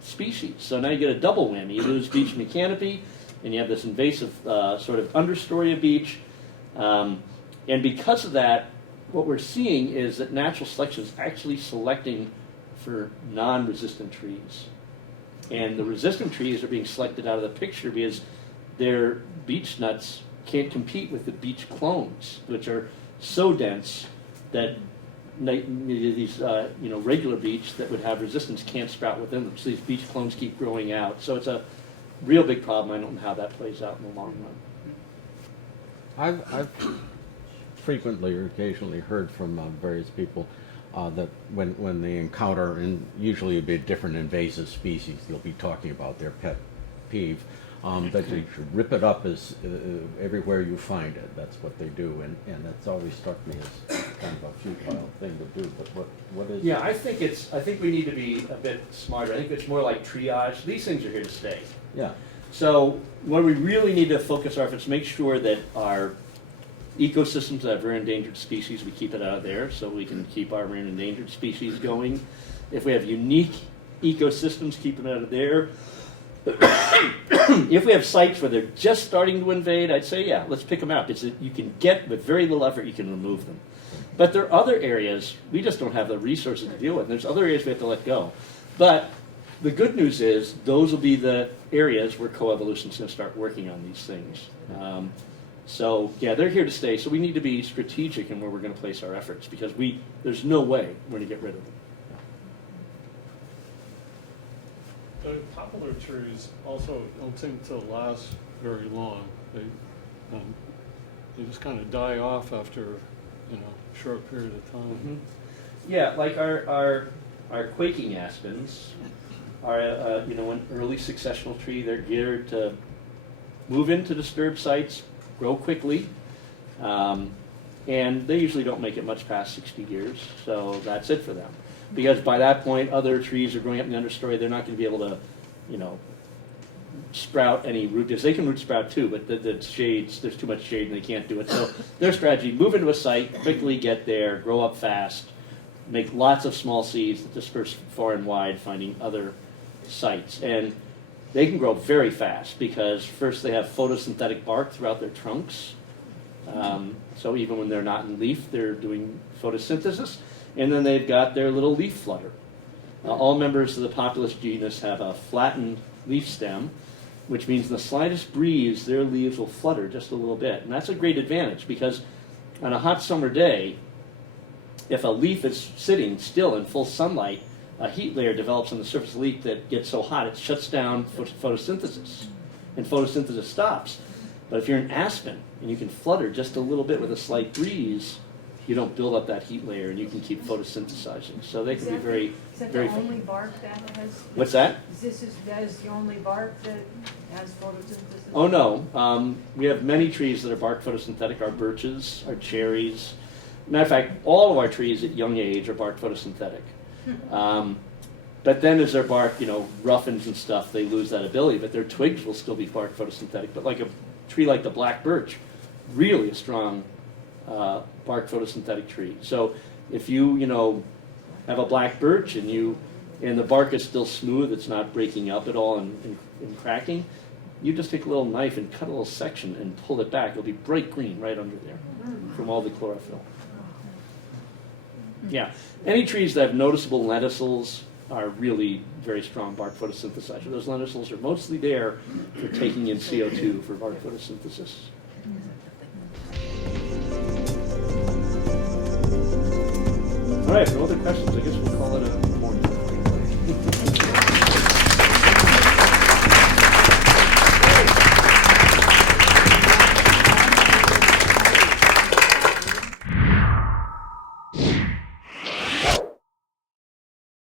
species. So now you get a double whammy. You lose beech from the canopy, and you have this invasive sort of understory of beech. And because of that, what we're seeing is that natural selection is actually selecting for non-resistant trees. And the resistant trees are being selected out of the picture because their beech nuts can't compete with the beech clones, which are so dense that these regular beech that would have resistance can't sprout within them. So these beech clones keep growing out. So it's a real big problem. I don't know how that plays out in the long run. I've frequently or occasionally heard from various people that when they encounter, and usually a bit different invasive species, they'll be talking about their pet peeve, that you should rip it up as everywhere you find it. That's what they do, and that's always struck me as kind of a futile thing to do. But what is? Yeah, I think we need to be a bit smarter. I think it's more like triage. These things are here to stay. Yeah. So what we really need to focus our efforts, make sure that our ecosystems that have rare endangered species, we keep it out of there so we can keep our rare and endangered species going. If we have unique ecosystems, keep them out of there. If we have sites where they're just starting to invade, I'd say, yeah, let's pick them out. You can get, with very little effort, you can remove them. But there are other areas we just don't have the resources to deal with. There's other areas we have to let go. But the good news is those will be the areas where coevolution is going to start working on these things. So yeah, they're here to stay. So we need to be strategic in where we're going to place our efforts because there's no way we're going to get rid of them. The poplar trees also don't seem to last very long. They just kind of die off after a short period of time. Mm-hmm. Yeah, like our quaking aspens are an early successional tree. They're geared to move into disturbed sites, grow quickly, and they usually don't make it much past 60 years. So that's it for them. Because by that point, other trees are growing up in the understory. They're not going to be able to, sprout any root. They can root sprout too, but the shades, there's too much shade and they can't do it. So their strategy: move into a site, quickly get there, grow up fast, make lots of small seeds that disperse far and wide, finding other sites. And they can grow very fast because first they have photosynthetic bark throughout their trunks. So even when they're not in leaf, they're doing photosynthesis. And then they've got their little leaf flutter. All members of the Populus genus have a flattened leaf stem, which means the slightest breeze, their leaves will flutter just a little bit. And that's a great advantage because on a hot summer day, if a leaf is sitting still in full sunlight, a heat layer develops on the surface of the leaf that gets so hot it shuts down photosynthesis, and photosynthesis stops. But if you're an aspen and you can flutter just a little bit with a slight breeze, you don't build up that heat layer and you can keep photosynthesizing. So they can be very, Is that very the only bark that has? What's that? That is the only bark that has photosynthesis? Oh no, we have many trees that are bark photosynthetic. Our birches, our cherries. Matter of fact, all of our trees at young age are bark photosynthetic. But then as their bark, roughens and stuff, they lose that ability. But their twigs will still be bark photosynthetic. But like a tree like the black birch, really a strong bark photosynthetic tree. So if you have a black birch and the bark is still smooth, it's not breaking up at all and cracking, you just take a little knife and cut a little section and pull it back. It'll be bright green right under there from all the chlorophyll. Yeah, any trees that have noticeable lenticels are really very strong bark photosynthesizers. Those lenticels are mostly there for taking in CO2 for bark photosynthesis. All right, no other questions. I guess